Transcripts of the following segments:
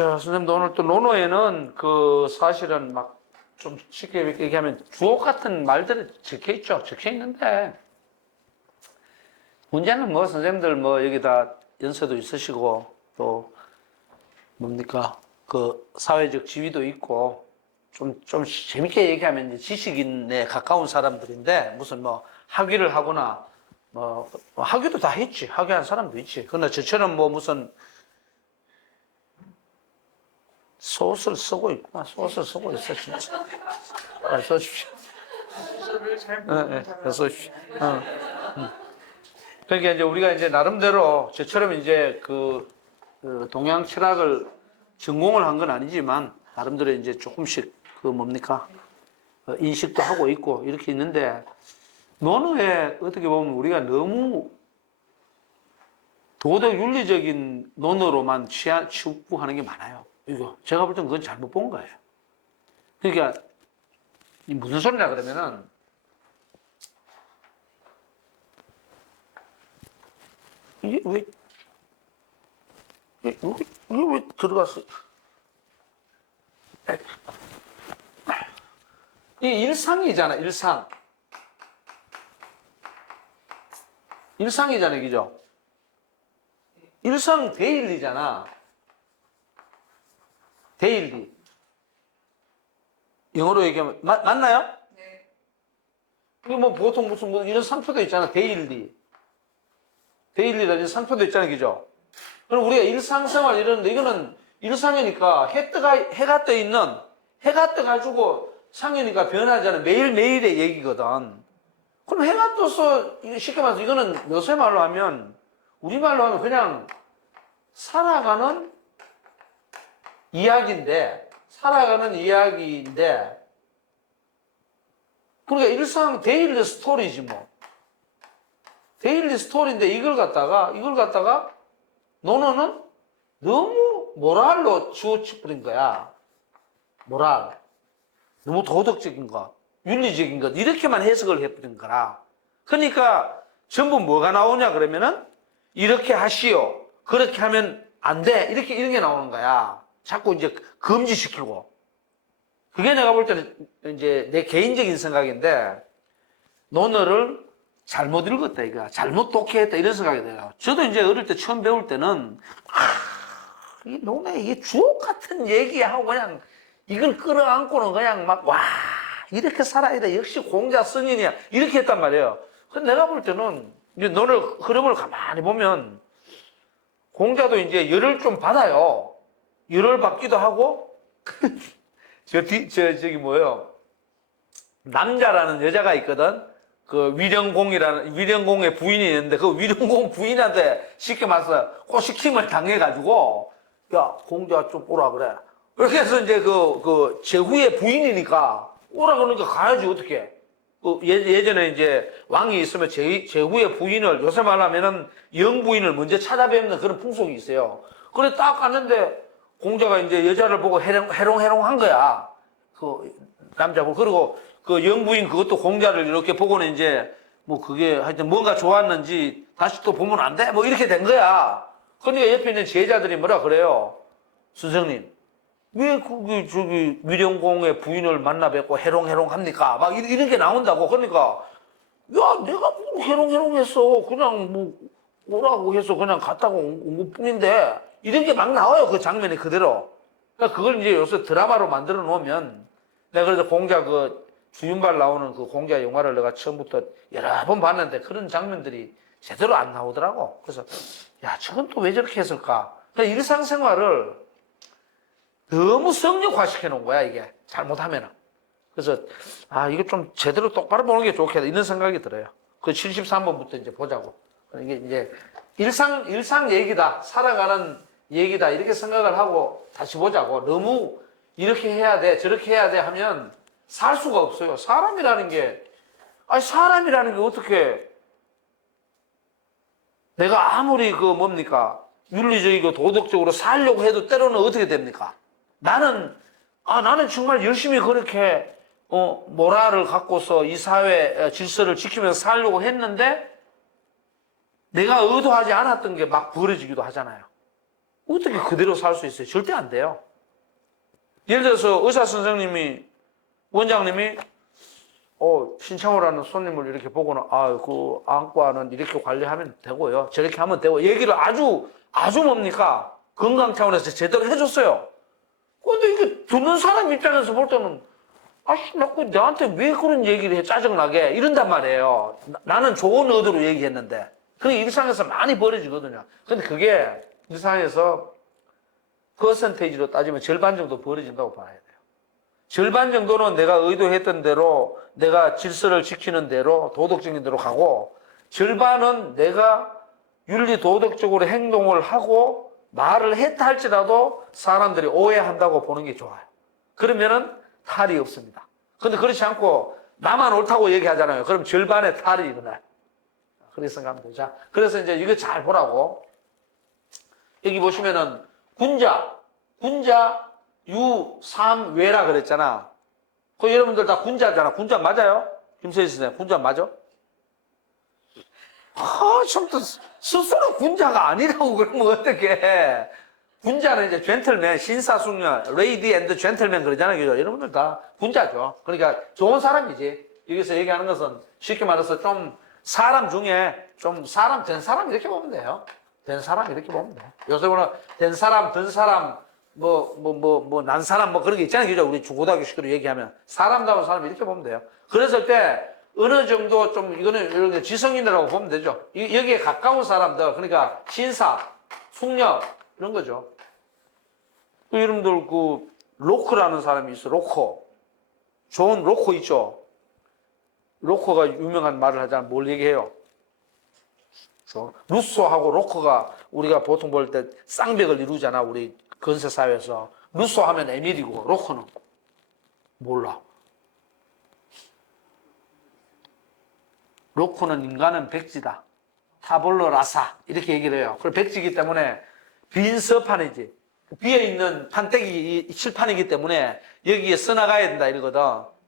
자, 선생님도 오늘 또 논어에는 그 사실은 막 좀 쉽게 얘기하면 주옥 같은 말들이 적혀 있죠. 적혀 있는데 문제는 뭐 선생님들 뭐 여기다 연세도 있으시고 또 뭡니까 그 사회적 지위도 있고 좀 재밌게 얘기하면 이제 지식인에 가까운 사람들인데 무슨 뭐 학위를 하거나 뭐 학위도 다 했지. 학위한 사람도 있지. 그러나 저처럼 뭐 무슨 소설 쓰고 있구나. 소설 쓰고 있어, 진짜. 써주십시오. 소설을 잘 써주십시오. 그러니까 이제 우리가 이제 나름대로 저처럼 이제 그 동양 철학을 전공을 한 건 아니지만 나름대로 이제 조금씩 그 뭡니까 인식도 하고 있고 이렇게 있는데 논어에 어떻게 보면 우리가 너무 도덕 윤리적인 논어로만 추구하는 게 많아요. 이거 제가 볼 땐 그건 잘못 본 거예요. 그러니까 무슨 소리냐 그러면은 이게 왜 들어갔어? 이 일상이잖아, 일상. 일상이잖아, 그죠? 일상 데일리잖아. 데일리. 영어로 얘기하면, 맞나요? 네. 이거 뭐 보통 무슨 뭐 이런 상표도 있잖아, 데일리. 데일리라는 상표도 있잖아, 그죠? 그럼 우리가 일상생활 이러는데 이거는 일상이니까 해가 떠가지고 상이니까 변하잖아. 매일매일의 얘기거든. 그럼 해가 떠서, 쉽게 말해서 이거는 요새 말로 하면, 우리말로 하면 그냥 살아가는 이야기인데, 그러니까 일상 데일리 스토리지 뭐. 데일리 스토리인데 이걸 갖다가 논어는 너무 모랄로 치우쳐버린 거야. 모랄. 너무 도덕적인 것, 윤리적인 것, 이렇게만 해석을 해버린 거라. 그러니까 전부 뭐가 나오냐 그러면은 이렇게 하시오. 그렇게 하면 안 돼. 이런 게 나오는 거야. 자꾸 이제 금지시키고. 그게 내가 볼 때는 이제 내 개인적인 생각인데 논어를 잘못 읽었다 이거야. 잘못 독해했다 이런 생각이 들어요. 저도 이제 어릴 때 처음 배울 때는 이 논어 이게 주옥 같은 얘기하고 그냥 이걸 끌어안고는 그냥 막 와 이렇게 살아야 돼. 역시 공자 성인이야. 이렇게 했단 말이에요. 근데 내가 볼 때는 이제 논어 흐름을 가만히 보면 공자도 이제 열을 좀 받아요. 열을 받기도 하고 저기 뭐예요. 남자라는 여자가 있거든. 그 위령공의 부인이 있는데 그 위령공 부인한테 쉽게 말해서 꼬시킴을 당해가지고 야 공자 좀 오라 그래. 그렇게 해서 이제 그 제후의 부인이니까 오라 그러니까 가야지 어떻게. 예전에 이제 왕이 있으면 제후의 부인을 요새 말하면은 영부인을 먼저 찾아뵙는 그런 풍속이 있어요. 그래 딱 갔는데 공자가 이제 여자를 보고 해롱해롱한 거야. 그 남자고 그리고 그 영부인 그것도 공자를 이렇게 보고는 이제 뭐 그게 하여튼 뭔가 좋았는지 다시 또 보면 안 돼? 뭐 이렇게 된 거야. 그러니까 옆에 있는 제자들이 뭐라 그래요? 선생님, 왜 저기 위령공의 부인을 만나 뵙고 해롱해롱 합니까? 막 이런 게 나온다고. 그러니까 야 내가 뭐 해롱해롱했어. 그냥 뭐 오라고 해서 그냥 갔다가 온 것뿐인데 이런 게 막 나와요. 그 장면이 그대로. 그러니까 그걸 이제 요새 드라마로 만들어 놓으면 내가 그래서 공자 그 주윤발 나오는 그 공자 영화를 내가 처음부터 여러 번 봤는데 그런 장면들이 제대로 안 나오더라고. 그래서 야 저건 또 왜 저렇게 했을까? 그러니까 일상생활을 너무 성역화 시켜놓은 거야, 이게. 잘못하면은. 그래서, 이거 좀 제대로 똑바로 보는 게 좋겠다. 이런 생각이 들어요. 그 73번부터 이제 보자고. 이게 이제 일상 얘기다. 살아가는 얘기다. 이렇게 생각을 하고 다시 보자고. 너무 이렇게 해야 돼. 저렇게 해야 돼 하면 살 수가 없어요. 사람이라는 게 어떻게 내가 아무리 윤리적이고 도덕적으로 살려고 해도 때로는 어떻게 됩니까? 나는 정말 열심히 그렇게, 모랄을 갖고서 이 사회 질서를 지키면서 살려고 했는데, 내가 의도하지 않았던 게 막 벌어지기도 하잖아요. 어떻게 그대로 살 수 있어요? 절대 안 돼요. 예를 들어서 의사 선생님이, 원장님이, 신창호라는 손님을 이렇게 보고는, 그 안과는 이렇게 관리하면 되고요. 저렇게 하면 되고, 얘기를 아주 뭡니까? 건강 차원에서 제대로 해줬어요. 근데 이게 듣는 사람 입장에서 볼 때는, 나한테 왜 그런 얘기를 해? 짜증나게. 이런단 말이에요. 나는 좋은 의도로 얘기했는데. 그게 일상에서 많이 벌어지거든요. 근데 그게 일상에서 퍼센테이지로 따지면 절반 정도 벌어진다고 봐야 돼요. 절반 정도는 내가 의도했던 대로, 내가 질서를 지키는 대로, 도덕적인 대로 가고, 절반은 내가 윤리 도덕적으로 행동을 하고 말을 했다 할지라도 사람들이 오해한다고 보는 게 좋아요. 그러면은 탈이 없습니다. 근데 그렇지 않고 나만 옳다고 얘기하잖아요. 그럼 절반의 탈이 일어나요. 그렇게 생각하면 되죠. 자, 그래서 이제 이거 잘 보라고. 여기 보시면은 군자, 유삼외라 그랬잖아. 그 여러분들 다 군자잖아. 군자 맞아요? 김세희 선생님, 군자 맞아? 참 또 스스로 군자가 아니라고 그러면 어떡해. 군자는 이제 젠틀맨, 신사숙녀, 레이디 앤드 젠틀맨 그러잖아요. 그죠? 여러분들 다 군자죠. 그러니까 좋은 사람이지. 여기서 얘기하는 것은 쉽게 말해서 좀 사람 중에 좀 된 사람 이렇게 보면 돼요. 된 사람 이렇게 보면 돼요. 요새 보면 된 사람, 든 사람, 난 사람 그런 게 있잖아요. 그죠? 우리 고등학교 식으로 얘기하면 사람다운 사람 이렇게 보면 돼요. 그랬을 때 어느 정도 좀 이거는 이런 지성인이라고 보면 되죠. 여기에 가까운 사람들, 그러니까 신사, 숙녀 이런 거죠. 여러분들 로커라는 사람이 있어. 로커. 존 로커 있죠. 로커가 유명한 말을 하자면 뭘 얘기해요? 루소하고 로커가 우리가 보통 볼 때 쌍벽을 이루잖아. 우리 근세 사회에서. 루소 하면 에밀이고 로커는 몰라. 로커는 인간은 백지다. 타볼로 라사. 이렇게 얘기를 해요. 그리고 백지이기 때문에 빈 서판이지. 비어있는 판때기 칠판이기 때문에 여기에 써나가야 된다 이러거든.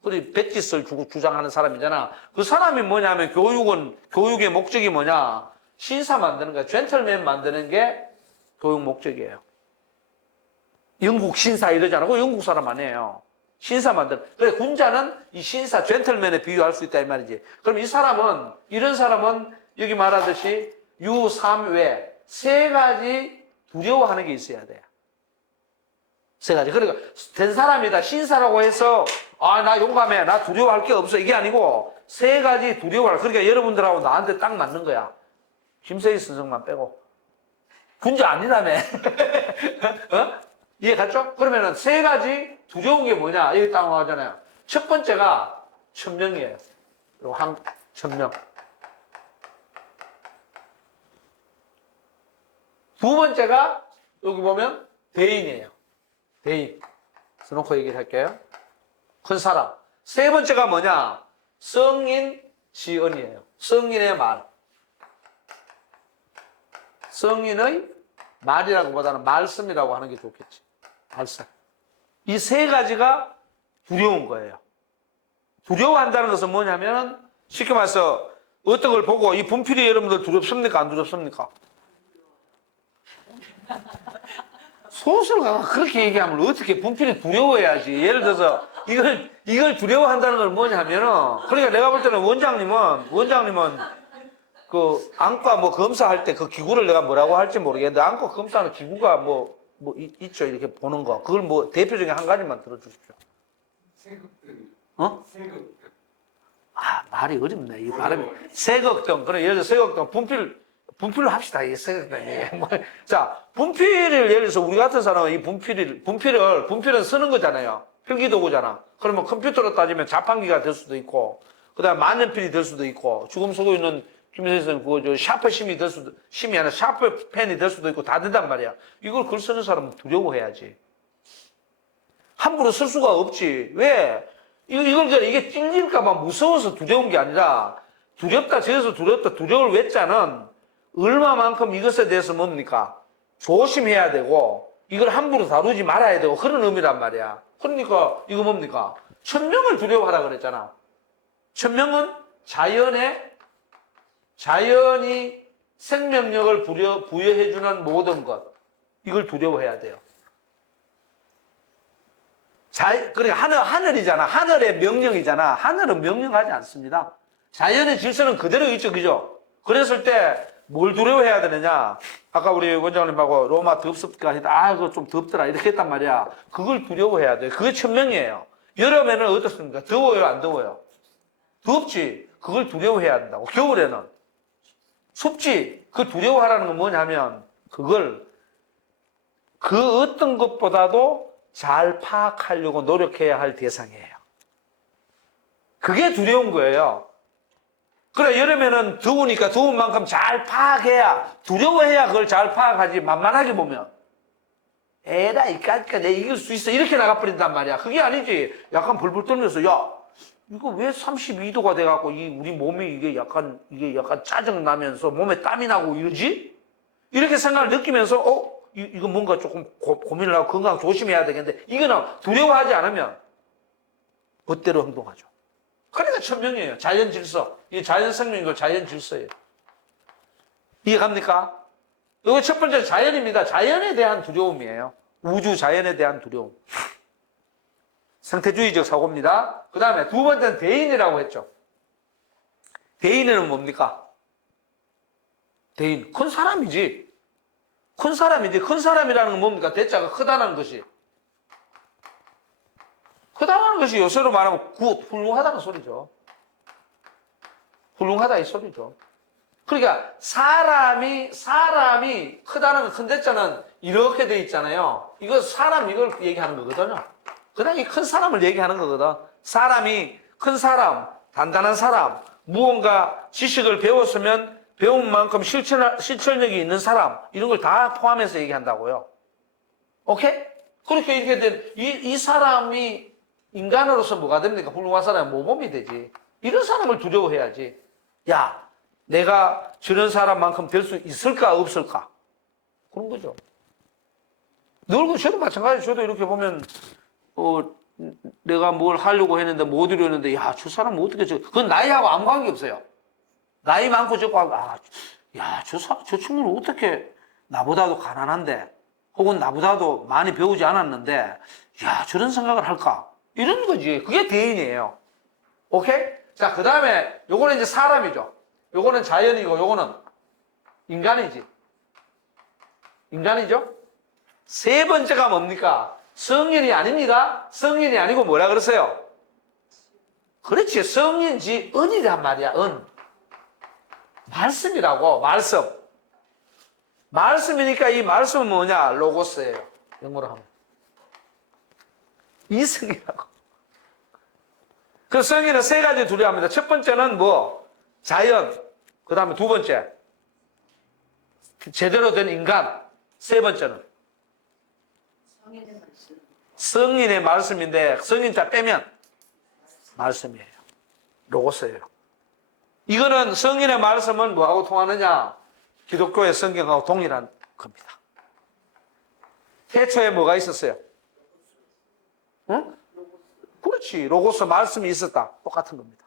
그리고 백지를 주장하는 사람이잖아. 그 사람이 뭐냐면 교육의 목적이 뭐냐. 신사 만드는 거야. 젠틀맨 만드는 게 교육 목적이에요. 영국 신사 이러잖아. 그거 영국 사람 아니에요. 신사 만드는. 그래, 군자는 이 신사, 젠틀맨에 비유할 수 있다 이 말이지. 그럼 이런 사람은 여기 말하듯이 유삼외 세 가지 두려워하는 게 있어야 돼요. 세 가지. 그러니까 된 사람이다. 신사라고 해서 나 용감해. 나 두려워할 게 없어. 이게 아니고 세 가지 두려워할. 그러니까 여러분들하고 나한테 딱 맞는 거야. 김세희 선생만 빼고. 군자 아니라며. 이해 갔죠? 그러면은 세 가지 두려운 게 뭐냐? 여기 딱 나오잖아요. 첫 번째가 천명이에요. 그리고 천명. 두 번째가 여기 보면 대인이에요. 대인. 써놓고 얘기를 할게요. 큰 사람. 세 번째가 뭐냐? 성인 지언이에요. 성인의 말. 성인의 말이라고보다는 말씀이라고 하는 게 좋겠지. 말씀. 이 세 가지가 두려운 거예요. 두려워한다는 것은 뭐냐면 쉽게 말해서 어떤 걸 보고 이 분필이 여러분들 두렵습니까? 안 두렵습니까? 소설가가 그렇게 얘기하면 어떻게 분필이 두려워해야지. 예를 들어서 이걸 두려워한다는 건 뭐냐면은 그러니까 내가 볼 때는 원장님은 그 안과 검사할 때 그 기구를 내가 뭐라고 할지 모르겠는데 안과 검사하는 기구가 있죠. 이렇게 보는 거. 그걸 대표적인 한 가지만 들어주십시오. 말이 어렵네. 이 발음이. 세걱등. 그래, 예를 들어 세걱등. 분필을 합시다. 이게 자, 분필을 예를 들어서 우리 같은 사람은 이 분필은 쓰는 거잖아요. 필기도구잖아. 그러면 컴퓨터로 따지면 자판기가 될 수도 있고, 그 다음에 만년필이 될 수도 있고, 지금 쓰고 있는 김선생님 그거 샤프심이 될 수도, 심이 아니라 샤프 펜이 될 수도 있고 다 된단 말이야. 이걸 글 쓰는 사람은 두려워해야지. 함부로 쓸 수가 없지. 왜? 이게 찔릴까봐 무서워서 두려운 게 아니라, 두렵다, 저에서 두렵다, 두려울 외자는 얼마만큼 이것에 대해서 뭡니까? 조심해야 되고, 이걸 함부로 다루지 말아야 되고, 그런 의미란 말이야. 그러니까, 이거 뭡니까? 천명을 두려워하라 그랬잖아. 천명은 자연이 생명력을 부여해주는 모든 것. 이걸 두려워해야 돼요. 그러니까 하늘이잖아. 하늘의 명령이잖아. 하늘은 명령하지 않습니다. 자연의 질서는 그대로 있죠, 그죠? 그랬을 때 뭘 두려워해야 되느냐? 아까 우리 원장님하고 로마 덥습니까? 했다. 그거 좀 덥더라. 이렇게 했단 말이야. 그걸 두려워해야 돼. 그게 천명이에요. 여름에는 어떻습니까? 더워요, 안 더워요? 덥지. 그걸 두려워해야 된다고. 겨울에는 춥지. 그 두려워하라는 건 뭐냐면 그 어떤 것보다도 잘 파악하려고 노력해야 할 대상이에요. 그게 두려운 거예요. 그래, 여름에는 더우니까 더운 만큼 잘 파악해야, 두려워해야 그걸 잘 파악하지, 만만하게 보면. 에라, 이까니까 내가 이길 수 있어. 이렇게 나가버린단 말이야. 그게 아니지. 약간 불불 떨면서, 야, 이거 왜 32도가 돼갖고, 우리 몸이 이게 약간 짜증나면서 몸에 땀이 나고 이러지? 이렇게 생각을 느끼면서, 이거 뭔가 조금 고민을 하고 건강 조심해야 되겠는데, 이거는 두려워하지 않으면, 멋대로 행동하죠. 그러니까 천명이에요. 자연 질서. 이게 자연 생명이고 자연 질서예요. 이해갑니까? 이거 첫 번째 자연입니다. 자연에 대한 두려움이에요. 우주 자연에 대한 두려움. 생태주의적 사고입니다. 그 다음에 두 번째는 대인이라고 했죠. 대인은 뭡니까? 대인. 큰 사람이지. 큰 사람이라는 건 뭡니까? 대자가 크다는 것이. 크다는 것이 요새로 말하면 훌륭하다는 소리죠. 훌륭하다 이 소리죠. 그러니까 사람이 크다는 큰 대자는 이렇게 돼 있잖아요. 이거 이걸 얘기하는 거거든요. 그냥 이 큰 사람을 얘기하는 거거든. 사람이 큰 사람, 단단한 사람, 무언가 지식을 배웠으면 배운 만큼 실천력이 있는 사람, 이런 걸 다 포함해서 얘기한다고요. 오케이? 그렇게 이렇게 된 이 사람이 인간으로서 뭐가 됩니까? 훌륭한 사람은 모범이 되지. 이런 사람을 두려워해야지. 야, 내가 저런 사람만큼 될 수 있을까, 없을까? 그런 거죠. 늘 저도 마찬가지. 저도 이렇게 보면, 내가 뭘 하려고 했는데 못 이루었는데, 야, 저 사람은 어떻게 그건 나이하고 아무 관계 없어요. 나이 많고 적고 하고, 야, 저 친구는 어떻게 나보다도 가난한데, 혹은 나보다도 많이 배우지 않았는데, 야, 저런 생각을 할까? 이런 거지. 그게 대인이에요. 오케이? 자, 그 다음에, 요거는 이제 사람이죠. 요거는 자연이고, 요거는 인간이지. 인간이죠? 세 번째가 뭡니까? 성인이 아닙니다. 성인이 아니고 뭐라 그러세요? 그렇지. 성인지 은이란 말이야, 은. 말씀이라고, 말씀. 말씀이니까 이 말씀은 뭐냐? 로고스예요. 영어로 하면. 이성이라고. 그 성인은 세 가지 두려워합니다. 첫 번째는 뭐? 자연. 그 다음에 두 번째. 제대로 된 인간. 세 번째는. 성인의 말씀인데, 성인자 빼면 말씀이에요. 로고스예요. 이거는 성인의 말씀은 뭐하고 통하느냐? 기독교의 성경하고 동일한 겁니다. 태초에 뭐가 있었어요? 응? 그렇지. 로고스 말씀이 있었다. 똑같은 겁니다.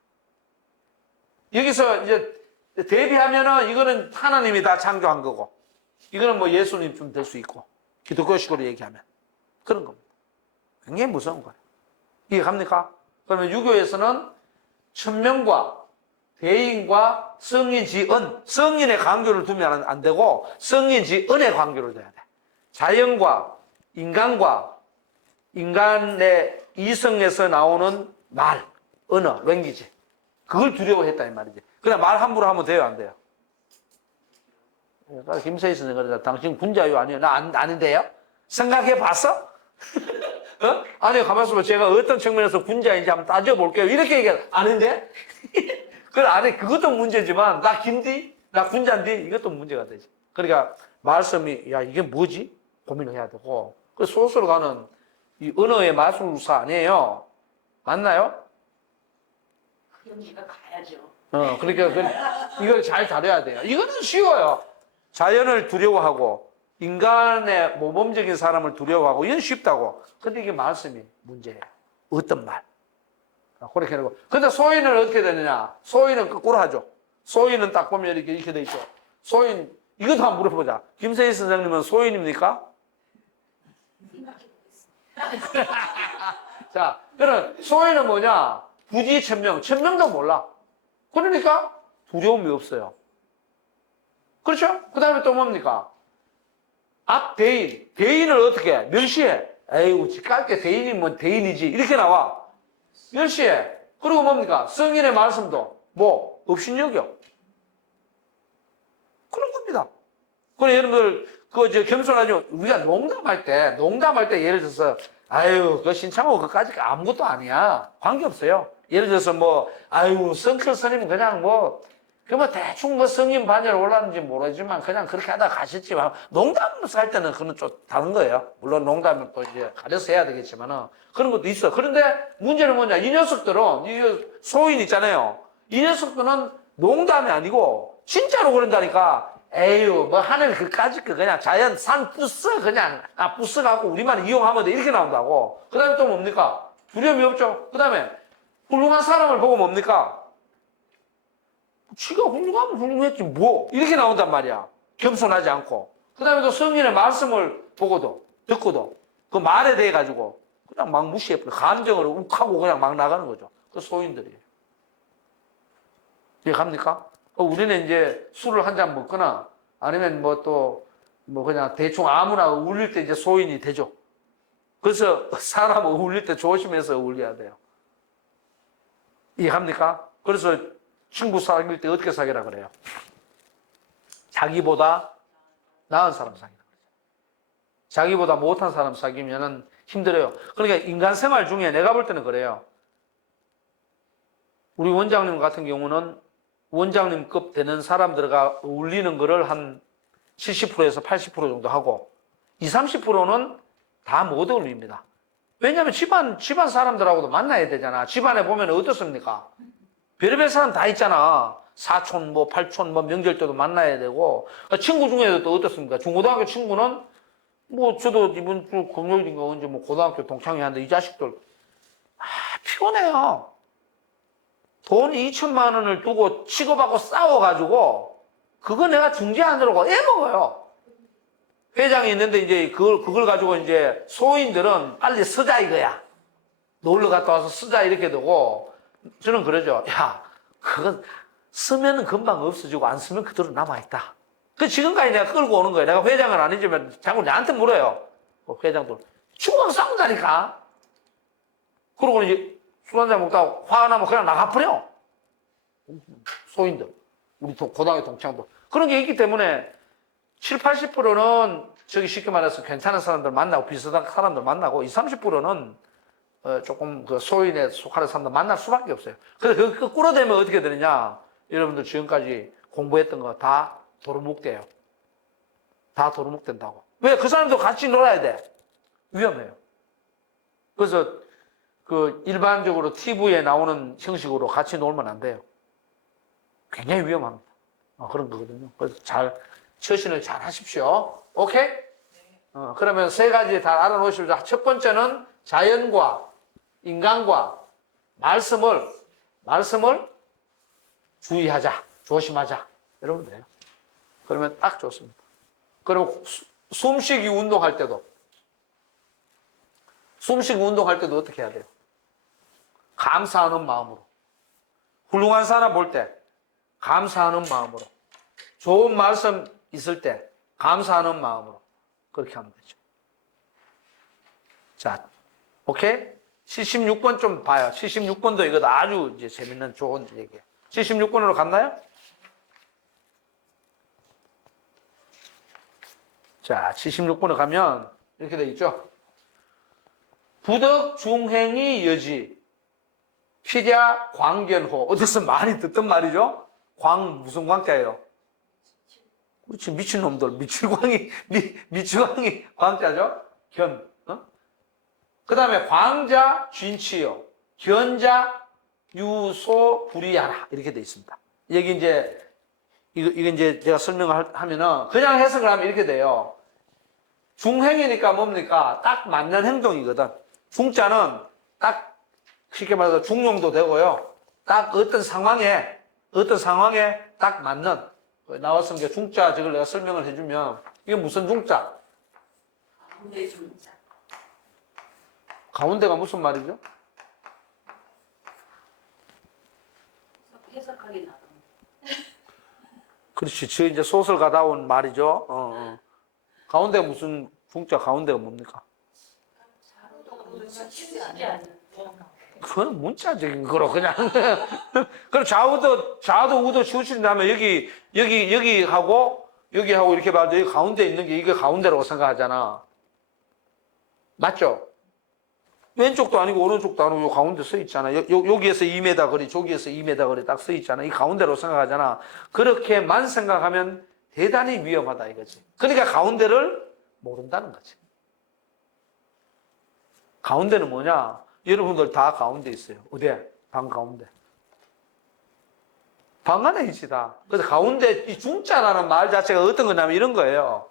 여기서 이제 대비하면은 이거는 하나님이 다 창조한 거고, 이거는 뭐 예수님 좀 될 수 있고, 기독교식으로 얘기하면. 그런 겁니다. 굉장히 무서운 거예요. 이해갑니까? 그러면 유교에서는 천명과 대인과 성인지은, 성인의 관계를 두면 안 되고 성인지은의 관계를 둬야 돼. 자연과 인간과 인간의 이성에서 나오는 말, 언어, 랭귀지. 그걸 두려워했다 이 말이지. 그냥 말 함부로 하면 돼요, 안 돼요? 그러니까 김서희 선생님 그러자 당신 군자유 아니에요? 나 아닌데요? 생각해 봤어? 어? 아니 가만있어 봐. 제가 어떤 측면에서 군자인지 한번 따져볼게요. 이렇게 얘기해. 아닌데? 그걸 안 해. 그것도 문제지만 나 김디? 나 군자인디? 이것도 문제가 되지. 그러니까 말씀이 야 이게 뭐지? 고민을 해야 되고 그 소설을 가는 이 언어의 마술사 아니에요? 맞나요? 그럼 네가 가야죠. 그러니까 이걸 잘 다뤄야 돼요. 이거는 쉬워요. 자연을 두려워하고 인간의 모범적인 사람을 두려워하고 이건 쉽다고. 근데 이게 말씀이 문제예요. 어떤 말? 그렇게 하고. 근데 소인은 어떻게 되느냐? 소인은 거꾸로 하죠. 소인은 딱 보면 이렇게 돼 있죠. 소인 이것도 한번 물어보자. 김세희 선생님은 소인입니까? 자, 그럼 소인은 뭐냐? 부지천명, 천명도 몰라. 그러니까 두려움이 없어요. 그렇죠? 그 다음에 또 뭡니까? 앞 대인, 대인을 어떻게 해? 멸시해. 에이구, 깔게 대인이면 대인이지. 이렇게 나와. 멸시해. 그리고 뭡니까? 성인의 말씀도 뭐 업신여겨. 그런 겁니다. 그래 여러분들 겸손하죠. 우리가 농담할 때 예를 들어서 아유 그 신창호 그까짓 아무것도 아니야. 관계없어요. 예를 들어서 뭐 아유 성클 스님은 그냥 뭐 대충 뭐 성인 반열에 올랐는지 모르지만 그냥 그렇게 하다 가셨지. 농담을 할 때는 그건 좀 다른 거예요. 물론 농담을 또 이제 가려서 해야 되겠지만은 그런 것도 있어. 그런데 문제는 뭐냐? 이 녀석들은 이 소인 있잖아요. 이 녀석들은 농담이 아니고 진짜로 그런다니까. 에휴, 뭐 하늘 그까짓 그냥 자연 산 부스 그냥 부스 갖고 우리만 이용하면 돼 이렇게 나온다고. 그 다음에 또 뭡니까? 두려움이 없죠. 그 다음에 훌륭한 사람을 보고 뭡니까? 지가 훌륭하면 훌륭했지 뭐 이렇게 나온단 말이야. 겸손하지 않고. 그 다음에 또 성인의 말씀을 보고도 듣고도 그 말에 대해 가지고 그냥 막 무시해버려. 감정을 욱하고 그냥 막 나가는 거죠. 그 소인들이에요. 이해갑니까? 우리는 이제 술을 한 잔 먹거나 아니면 뭐 그냥 대충 아무나 울릴 때 이제 소인이 되죠. 그래서 사람 울릴 때 조심해서 울려야 돼요. 이해합니까? 그래서 친구 사귈 때 어떻게 사귀라 그래요? 자기보다 나은 사람 사귀라 그래요. 자기보다 못한 사람 사귀면은 힘들어요. 그러니까 인간 생활 중에 내가 볼 때는 그래요. 우리 원장님 같은 경우는 원장님급 되는 사람들과 어울리는 거를 한 70%에서 80% 정도 하고 20, 30%는 다 못 어울립니다. 왜냐하면 집안 사람들하고도 만나야 되잖아. 집안에 보면 어떻습니까? 별의별 사람 다 있잖아. 사촌, 팔촌, 명절 때도 만나야 되고. 친구 중에도 또 어떻습니까? 중고등학교 친구는 저도 이번 주 금요일인가 언제 고등학교 동창회 하는데 이 자식들 피곤해요. 돈 2천만 원을 두고 취급하고 싸워가지고 그거 내가 중재하느라고 애먹어요. 회장이 있는데 이제 그걸 가지고 이제 소인들은 빨리 쓰자 이거야. 놀러 갔다 와서 쓰자 이렇게 되고 저는 그러죠. 야, 그거 쓰면은 금방 없어지고 안 쓰면 그대로 남아있다. 그 지금까지 내가 끌고 오는 거예요. 내가 회장은 아니지만 자꾸 나한테 물어요. 회장들. 죽어서 싸운다니까. 그러고 이제 술 한잔 먹다가 화가 나면 그냥 나가버려. 소인들. 우리 고등학교 동창들. 그런 게 있기 때문에 7, 80%는 저기 쉽게 말해서 괜찮은 사람들 만나고 비슷한 사람들 만나고 20, 30%는 조금 그 소인에 속하는 사람들 만날 수밖에 없어요. 그래서 그 꿇어대면 어떻게 되느냐. 여러분들 지금까지 공부했던 거 다 도루묵돼요. 다 도루묵된다고. 왜? 그 사람도 같이 놀아야 돼. 위험해요. 그래서 그 일반적으로 TV에 나오는 형식으로 같이 놀면 안 돼요. 굉장히 위험합니다. 그런 거거든요. 그래서 처신을 잘 하십시오. 오케이? 그러면 세 가지 다 알아놓으십시오. 첫 번째는 자연과 인간과 말씀을 주의하자, 조심하자. 이러면 돼요. 그러면 딱 좋습니다. 그리고 숨쉬기 운동할 때도 어떻게 해야 돼요? 감사하는 마음으로. 훌륭한 사람 볼 때 감사하는 마음으로. 좋은 말씀 있을 때 감사하는 마음으로. 그렇게 하면 되죠. 자, 오케이? 76번 좀 봐요. 76번도 이거 아주 이제 재밌는 좋은 얘기예요. 76번으로 갔나요? 자, 76번에 가면 이렇게 돼 있죠. 부덕 중행이 여지. 피자 광견호. 어디서 많이 듣던 말이죠? 무슨 광자예요? 그렇지, 미친놈들. 미치광이 광자죠? 그 다음에 광자 쥔치요. 견자 유소 불이하라. 이렇게 돼 있습니다. 여기 이제, 이거 이제 제가 설명을 하면은, 그냥 해석을 하면 이렇게 돼요. 중행이니까 뭡니까? 딱 맞는 행동이거든. 중자는 딱 쉽게 말해서 중용도 되고요. 딱 어떤 상황에 딱 맞는, 나왔으면 중자 저걸 내가 설명을 해주면, 이게 무슨 중자? 가운데 중자. 가운데가 무슨 말이죠? 해석하기 나름. 그렇지. 저 이제 소설 가다 온 말이죠. 가운데가 무슨 중자 가운데가 뭡니까? 치지 않아요. 그건 문자적인 거로 그냥. 그럼 좌우도 우도 치우친다면 여기 하고 이렇게 봐도 여기 가운데 있는 게 이게 가운데라고 생각하잖아. 맞죠? 왼쪽도 아니고 오른쪽도 아니고 요 가운데 서 있잖아. 여기에서 2m 거리, 저기에서 2m 거리 딱 서 있잖아. 이 가운데로 생각하잖아. 그렇게만 생각하면 대단히 위험하다 이거지. 그러니까 가운데를 모른다는 거지. 가운데는 뭐냐? 여러분들 다 가운데 있어요. 어디에? 방 가운데. 방 안에 있지 다. 그래서 가운데 이 중자라는 말 자체가 어떤 거냐면 이런 거예요.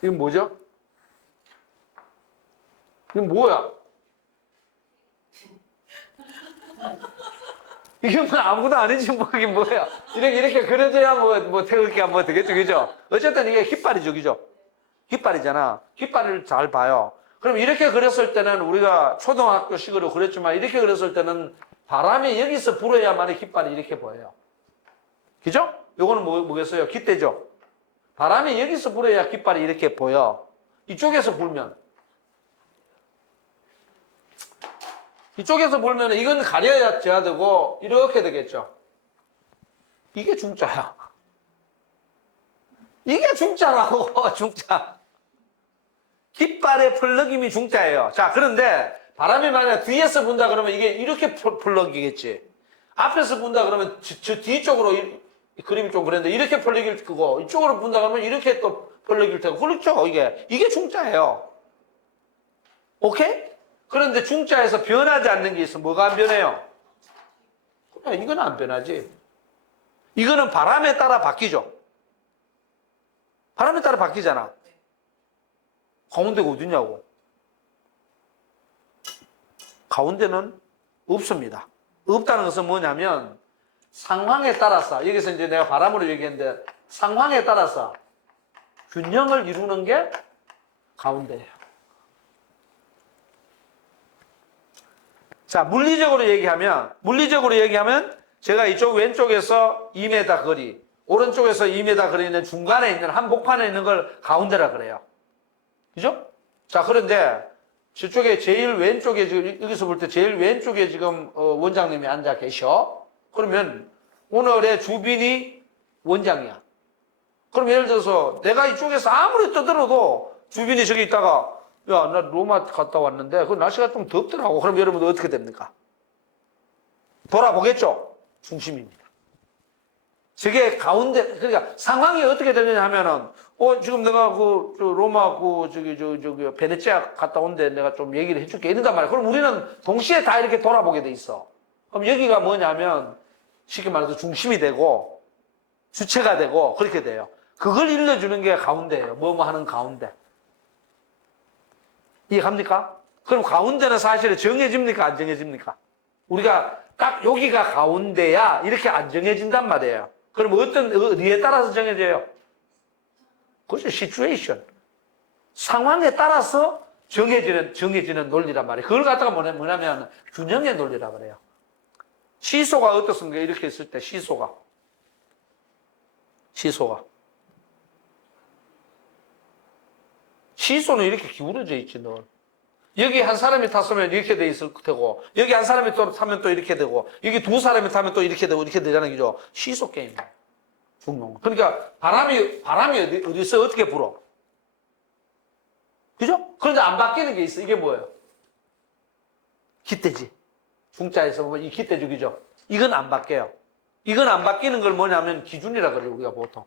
이건 뭐죠? 이건 뭐야? 이게 뭐 아무것도 아니지 뭐 이게 뭐야? 이렇게 그려져야 뭐 태극기가 뭐 되겠죠, 그죠? 어쨌든 이게 깃발이죠, 그죠? 깃발이잖아. 깃발을 잘 봐요. 그럼 이렇게 그렸을 때는 우리가 초등학교식으로 그렸지만 이렇게 그렸을 때는 바람이 여기서 불어야만이 깃발이 이렇게 보여요. 그죠? 요거는 뭐겠어요? 깃대죠? 바람이 여기서 불어야 깃발이 이렇게 보여. 이쪽에서 불면 이건 가려야 되고 이렇게 되겠죠. 이게 중자야. 이게 중자라고. 중자. 깃발의 펄럭임이 중자예요. 자, 그런데 바람이 만약 뒤에서 분다 그러면 이게 이렇게 펄럭이겠지. 앞에서 분다 그러면 저 뒤쪽으로 이 그림이 좀 그랬는데 이렇게 펄럭일 거고 이쪽으로 분다 그러면 이렇게 또 펄럭일 테고 그렇죠. 이게 중자예요. 오케이? 그런데 중자에서 변하지 않는 게 있어. 뭐가 안 변해요? 그래, 이건 안 변하지. 이거는 바람에 따라 바뀌죠. 바람에 따라 바뀌잖아. 가운데가 어디냐고. 가운데는 없습니다. 없다는 것은 뭐냐면 상황에 따라서, 여기서 이제 내가 바람으로 얘기했는데 상황에 따라서 균형을 이루는 게 가운데예요. 자, 물리적으로 얘기하면 제가 이쪽 왼쪽에서 2m 거리, 오른쪽에서 2m 거리 있는 중간에 있는 한복판에 있는 걸 가운데라 그래요. 그죠? 자, 그런데 저쪽에 제일 왼쪽에 지금 여기서 볼 때 제일 왼쪽에 지금 원장님이 앉아 계셔. 그러면 오늘의 주빈이 원장이야. 그럼 예를 들어서 내가 이쪽에서 아무리 떠들어도 주빈이 저기 있다가 야, 나 로마 갔다 왔는데 그 날씨가 좀 덥더라고. 그럼 여러분들 어떻게 됩니까? 돌아보겠죠? 중심입니다. 저게 가운데, 그러니까 상황이 어떻게 되느냐 하면은 지금 내가 로마 저기 베네치아 갔다 온데 내가 좀 얘기를 해줄게 이런단 말이야. 그럼 우리는 동시에 다 이렇게 돌아보게 돼 있어. 그럼 여기가 뭐냐면 쉽게 말해서 중심이 되고 주체가 되고 그렇게 돼요. 그걸 일러주는 게 가운데예요. 뭐뭐 하는 가운데. 이해갑니까? 그럼 가운데는 사실은 정해집니까? 안 정해집니까? 우리가 딱 여기가 가운데야 이렇게 안 정해진단 말이에요. 그럼 어디에 따라서 정해져요? 그것이 시츄에이션. 상황에 따라서 정해지는 논리란 말이에요. 그걸 갖다가 뭐냐면 균형의 논리라 그래요. 시소가 어떻습니까? 이렇게 있을 때 시소가. 시소는 이렇게 기울어져 있지, 너. 여기 한 사람이 탔으면 이렇게 돼 있을 테고, 여기 한 사람이 또 타면 또 이렇게 되고, 여기 두 사람이 타면 또 이렇게 되고, 이렇게 되잖아요. 그죠? 시소 게임. 중용. 그러니까 바람이 어디서 어떻게 불어? 그죠? 그런데 안 바뀌는 게 있어. 이게 뭐예요? 깃대지. 중자에서 보면 이 깃대죽이죠. 이건 안 바뀌어요. 이건 안 바뀌는 걸 뭐냐면 기준이라 그래요. 우리가 보통.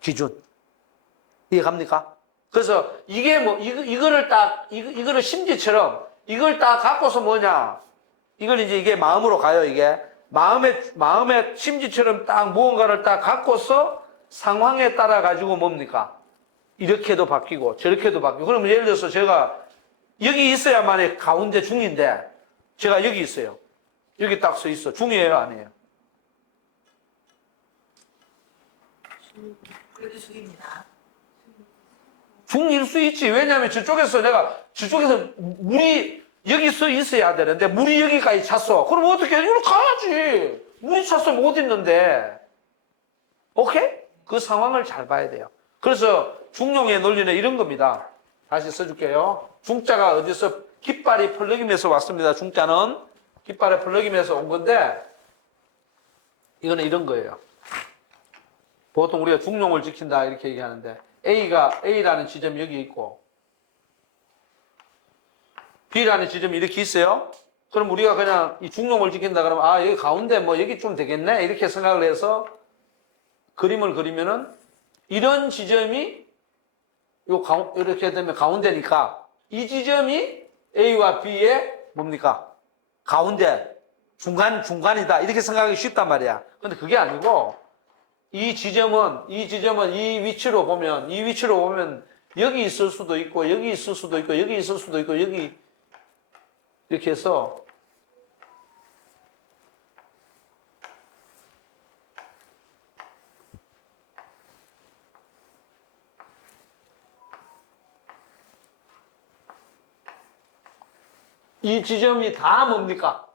기준. 이해갑니까? 그래서 이게 뭐, 이거를 심지처럼 이걸 딱 갖고서 뭐냐. 이걸 이제 이게 마음으로 가요, 이게. 마음의 심지처럼 딱 무언가를 딱 갖고서 상황에 따라 가지고 뭡니까? 이렇게도 바뀌고 저렇게도 바뀌고. 그러면 예를 들어서 제가 여기 있어야만이 가운데 중인데 제가 여기 있어요. 여기 딱 서 있어. 중이에요, 아니에요? 그래도 중입니다. 중일 수 있지. 왜냐하면 저쪽에서 물이 여기 서 있어야 되는데 물이 여기까지 찼어. 그럼 어떻게 해? 이리로 가야지. 물이 찼으면 못 있는데. 오케이? 그 상황을 잘 봐야 돼요. 그래서 중용의 논리는 이런 겁니다. 다시 써줄게요. 중자가 어디서 깃발이 펄럭이면서 왔습니다. 중자는 깃발이 펄럭이면서 온 건데 이거는 이런 거예요. 보통 우리가 중용을 지킨다 이렇게 얘기하는데 A라는 지점이 여기 있고 B라는 지점이 이렇게 있어요. 그럼 우리가 그냥 이 중용을 지킨다 그러면 아 여기 가운데 뭐 여기 좀 되겠네 이렇게 생각을 해서 그림을 그리면은 이런 지점이 이렇게 되면 가운데니까 이 지점이 A와 B의 뭡니까? 가운데 중간이다 이렇게 생각하기 쉽단 말이야. 근데 그게 아니고 이 지점은 이 위치로 보면 여기 있을 수도 있고 여기 있을 수도 있고 여기 있을 수도 있고 여기 이렇게 해서 이 지점이 다 뭡니까?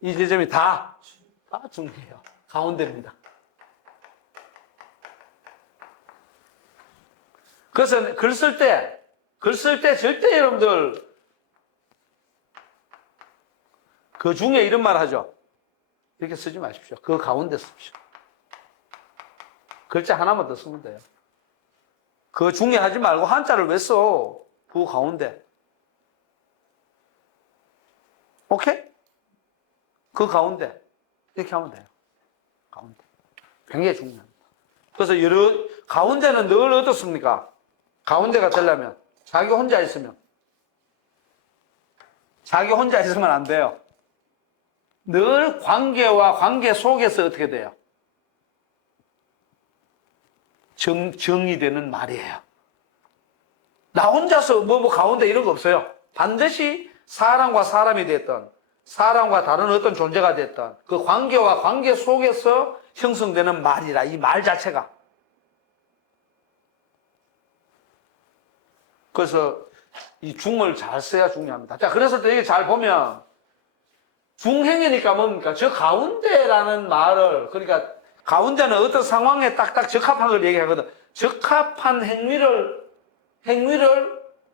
이 지점이 다 중요해요. 가운데입니다. 그래서 글 쓸 때 절대 여러분들 그 중에 이런 말 하죠. 이렇게 쓰지 마십시오. 그 가운데 씁시오. 글자 하나만 더 쓰면 돼요. 그 중에 하지 말고 한자를 왜 써? 그 가운데. 오케이? 그 가운데. 이렇게 하면 돼요. 가운데. 굉장히 중요합니다. 그래서 가운데는 늘 어떻습니까? 가운데가 되려면 자기 혼자 있으면 안 돼요. 늘 관계와 관계 속에서 어떻게 돼요? 정이 되는 말이에요. 나 혼자서 뭐 가운데 이런 거 없어요. 반드시 사람과 사람이 됐던 사람과 다른 어떤 존재가 됐던 그 관계와 관계 속에서 형성되는 말이라 이 말 자체가. 그래서 이 중을 잘 써야 중요합니다. 자, 그래서 또 이게 잘 보면 중행이니까 뭡니까? 저 가운데라는 말을 그러니까 가운데는 어떤 상황에 딱딱 적합한 걸 얘기하거든. 적합한 행위를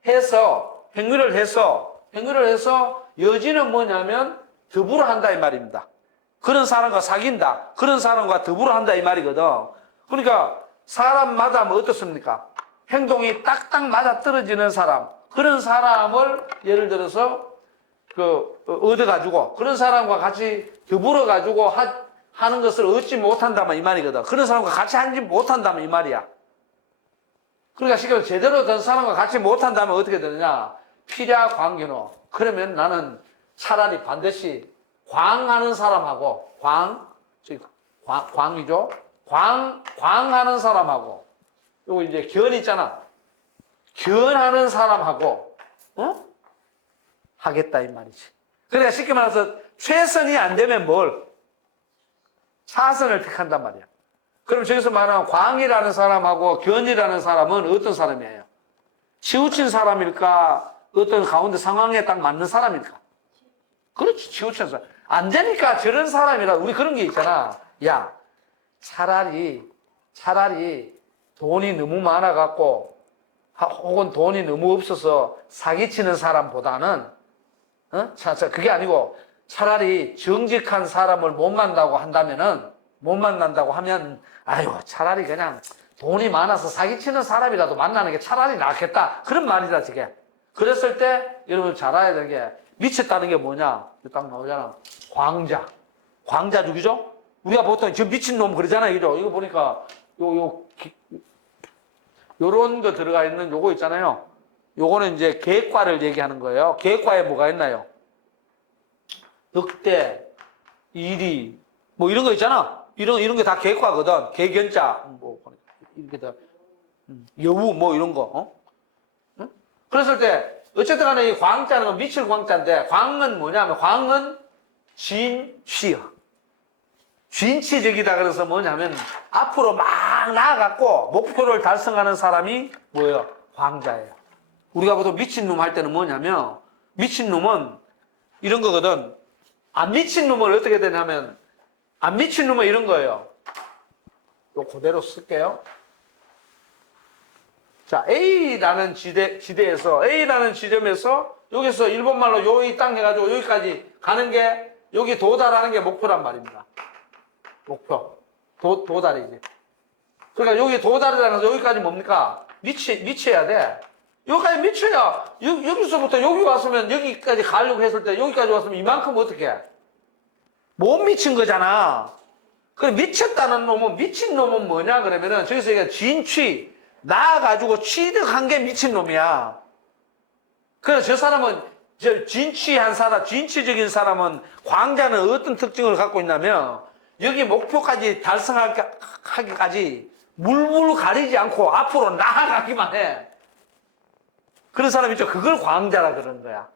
해서 여지는 뭐냐면 더불어 한다 이 말입니다. 그런 사람과 사귄다. 그런 사람과 더불어 한다 이 말이거든. 그러니까 사람마다 뭐 어떻습니까? 행동이 딱딱 맞아 떨어지는 사람. 그런 사람을 예를 들어서 얻어가지고 그런 사람과 같이 더불어가지고 하는 것을 얻지 못한다면 이 말이거든. 그런 사람과 같이 하지 못한다면 이 말이야. 그러니까 실제로 제대로 된 사람과 같이 못한다면 어떻게 되느냐? 필야 광견호. 그러면 나는 차라리 반드시 광하는 사람하고 광이죠. 광하는 사람하고 요거 이제 견 있잖아. 견하는 사람하고 하겠다 이 말이지. 그러니까 쉽게 말해서 최선이 안 되면 뭘? 차선을 택한단 말이야. 그럼 저기서 말하는 광이라는 사람하고 견이라는 사람은 어떤 사람이에요? 치우친 사람일까? 어떤 가운데 상황에 딱 맞는 사람일까? 그렇지, 치우친 사람. 안 되니까 저런 사람이라 우리 그런 게 있잖아. 야, 차라리 돈이 너무 많아갖고 혹은 돈이 너무 없어서 사기치는 사람보다는 그게 아니고 차라리 정직한 사람을 못 만난다고 하면 아유 차라리 그냥 돈이 많아서 사기치는 사람이라도 만나는 게 차라리 낫겠다 그런 말이다 저게. 그랬을 때 여러분 잘 알아야 되는 게 미쳤다는 게 뭐냐 딱 나오잖아. 광자 누구죠? 우리가 보통 저 미친놈 그러잖아요 그죠? 이거 보니까 요런 거 들어가 있는 요거 있잖아요. 요거는 이제 계획과를 얘기하는 거예요. 계획과에 뭐가 있나요? 늑대, 이리, 뭐 이런 거 있잖아. 이런 게 다 계획과거든. 계견자, 뭐, 이렇게 다, 여우, 뭐 이런 거, 응? 그랬을 때, 어쨌든 간에 이 광자는 미칠 광자인데, 광은 뭐냐면, 광은 진취야. 진취적이다 그래서 뭐냐면, 앞으로 막 나아갔고, 목표를 달성하는 사람이 뭐예요? 광자예요. 우리가 보통 미친놈 할 때는 뭐냐면, 미친놈은 이런 거거든. 안 미친 놈을 어떻게 되냐면, 안 미친 놈은 이런 거예요. 요 그대로 쓸게요. 자, A라는 지대에서, A라는 지점에서, 여기서 일본말로 요이 땅 해가지고 여기까지 가는 게, 여기 도달하는 게 목표란 말입니다. 목표. 도달이지. 그러니까 여기 도달이라는 거 여기까지 뭡니까? 미쳐야 돼. 여기까지 미쳐야, 여기서부터 여기 왔으면 여기까지 가려고 했을 때 여기까지 왔으면 이만큼 어떻게 해? 못 미친 거잖아. 그럼 미쳤다는 놈은, 미친 놈은 뭐냐, 그러면은, 저기서 얘기한 진취, 나아가지고 취득한 게 미친 놈이야. 그래서 저 사람은, 진취한 사람, 진취적인 사람은, 광자는 어떤 특징을 갖고 있냐면, 여기 목표까지 달성하기까지 물물 가리지 않고 앞으로 나아가기만 해. 그런 사람 있죠. 그걸 광자라 그러는 거야.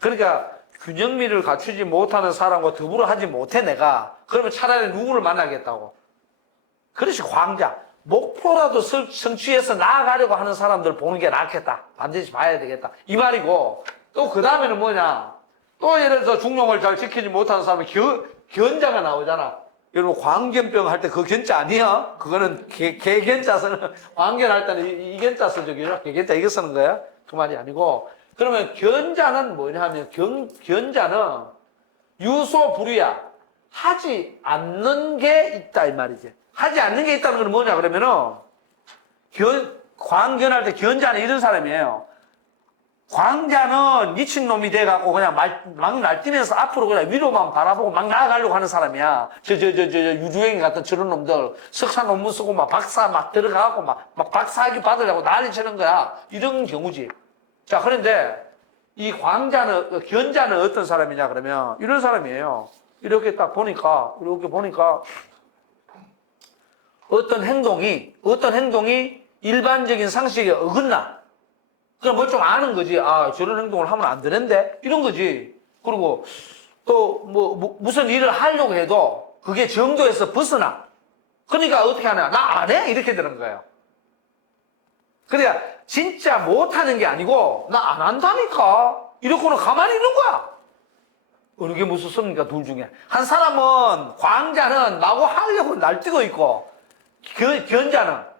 그러니까, 균형미를 갖추지 못하는 사람과 더불어 하지 못해 내가. 그러면 차라리 누구를 만나겠다고. 그것이 광자. 목표라도 성취해서 나아가려고 하는 사람들 보는 게 낫겠다. 반드시 봐야 되겠다. 이 말이고 또 그 다음에는 뭐냐. 또 예를 들어서 중용을 잘 지키지 못하는 사람은 견자가 나오잖아. 여러분 광견병 할 때 그 견자 아니야? 그거는 개견자 쓰는 광견할 때는 이 견자 쓰죠. 개견자 이거 쓰는 거야? 그 말이 아니고 그러면 견자는 뭐냐 하면 견자는 유소불위야. 하지 않는 게 있다 이 말이지. 하지 않는 게 있다는 건 뭐냐 그러면은 광견할 때 견자는 이런 사람이에요. 광자는 미친놈이 돼갖고 그냥 막 날뛰면서 앞으로 그냥 위로만 바라보고 막 나아가려고 하는 사람이야. 유주행이 같은 저런 놈들 석사 논문 쓰고 막 박사 막 들어가고 막 박사학위 받으려고 난리 치는 거야. 이런 경우지. 자, 그런데 이 견자는 어떤 사람이냐 그러면 이런 사람이에요. 이렇게 보니까 어떤 행동이 일반적인 상식에 어긋나. 그럼 뭘 좀 아는 거지. 아, 저런 행동을 하면 안 되는데? 이런 거지. 그리고 또 무슨 일을 하려고 해도 그게 정도에서 벗어나. 그러니까 어떻게 하냐. 나 안 해? 이렇게 되는 거예요. 그러니까 진짜 못하는 게 아니고 나 안 한다니까. 이러고는 가만히 있는 거야. 어느 게 무섭습니까? 둘 중에. 한 사람은 광자는 나고 하려고 날뛰고 있고 견자는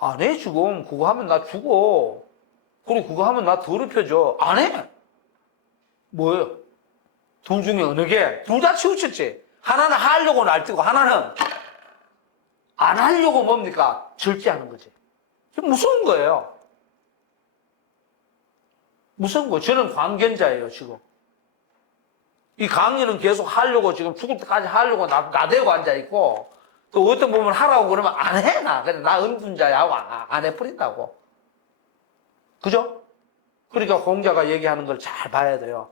안 해 지금. 그거 하면 나 죽어. 그리고 그거 하면 나 더럽혀져. 안 해. 뭐예요? 둘 중에 어느 게? 둘 다 치우쳤지. 하나는 하려고 날뛰고 하나는 안 하려고 뭡니까? 절제하는 거지. 무서운 거예요. 무서운 거. 저는 광견자예요, 지금. 이 강의는 계속 하려고 지금 죽을 때까지 하려고 나대고 앉아있고, 또 어떤 부분 하라고 그러면 안 해, 나. 그래, 나 은둔자야 하고 안 해버린다고. 그죠? 그러니까 공자가 얘기하는 걸 잘 봐야 돼요.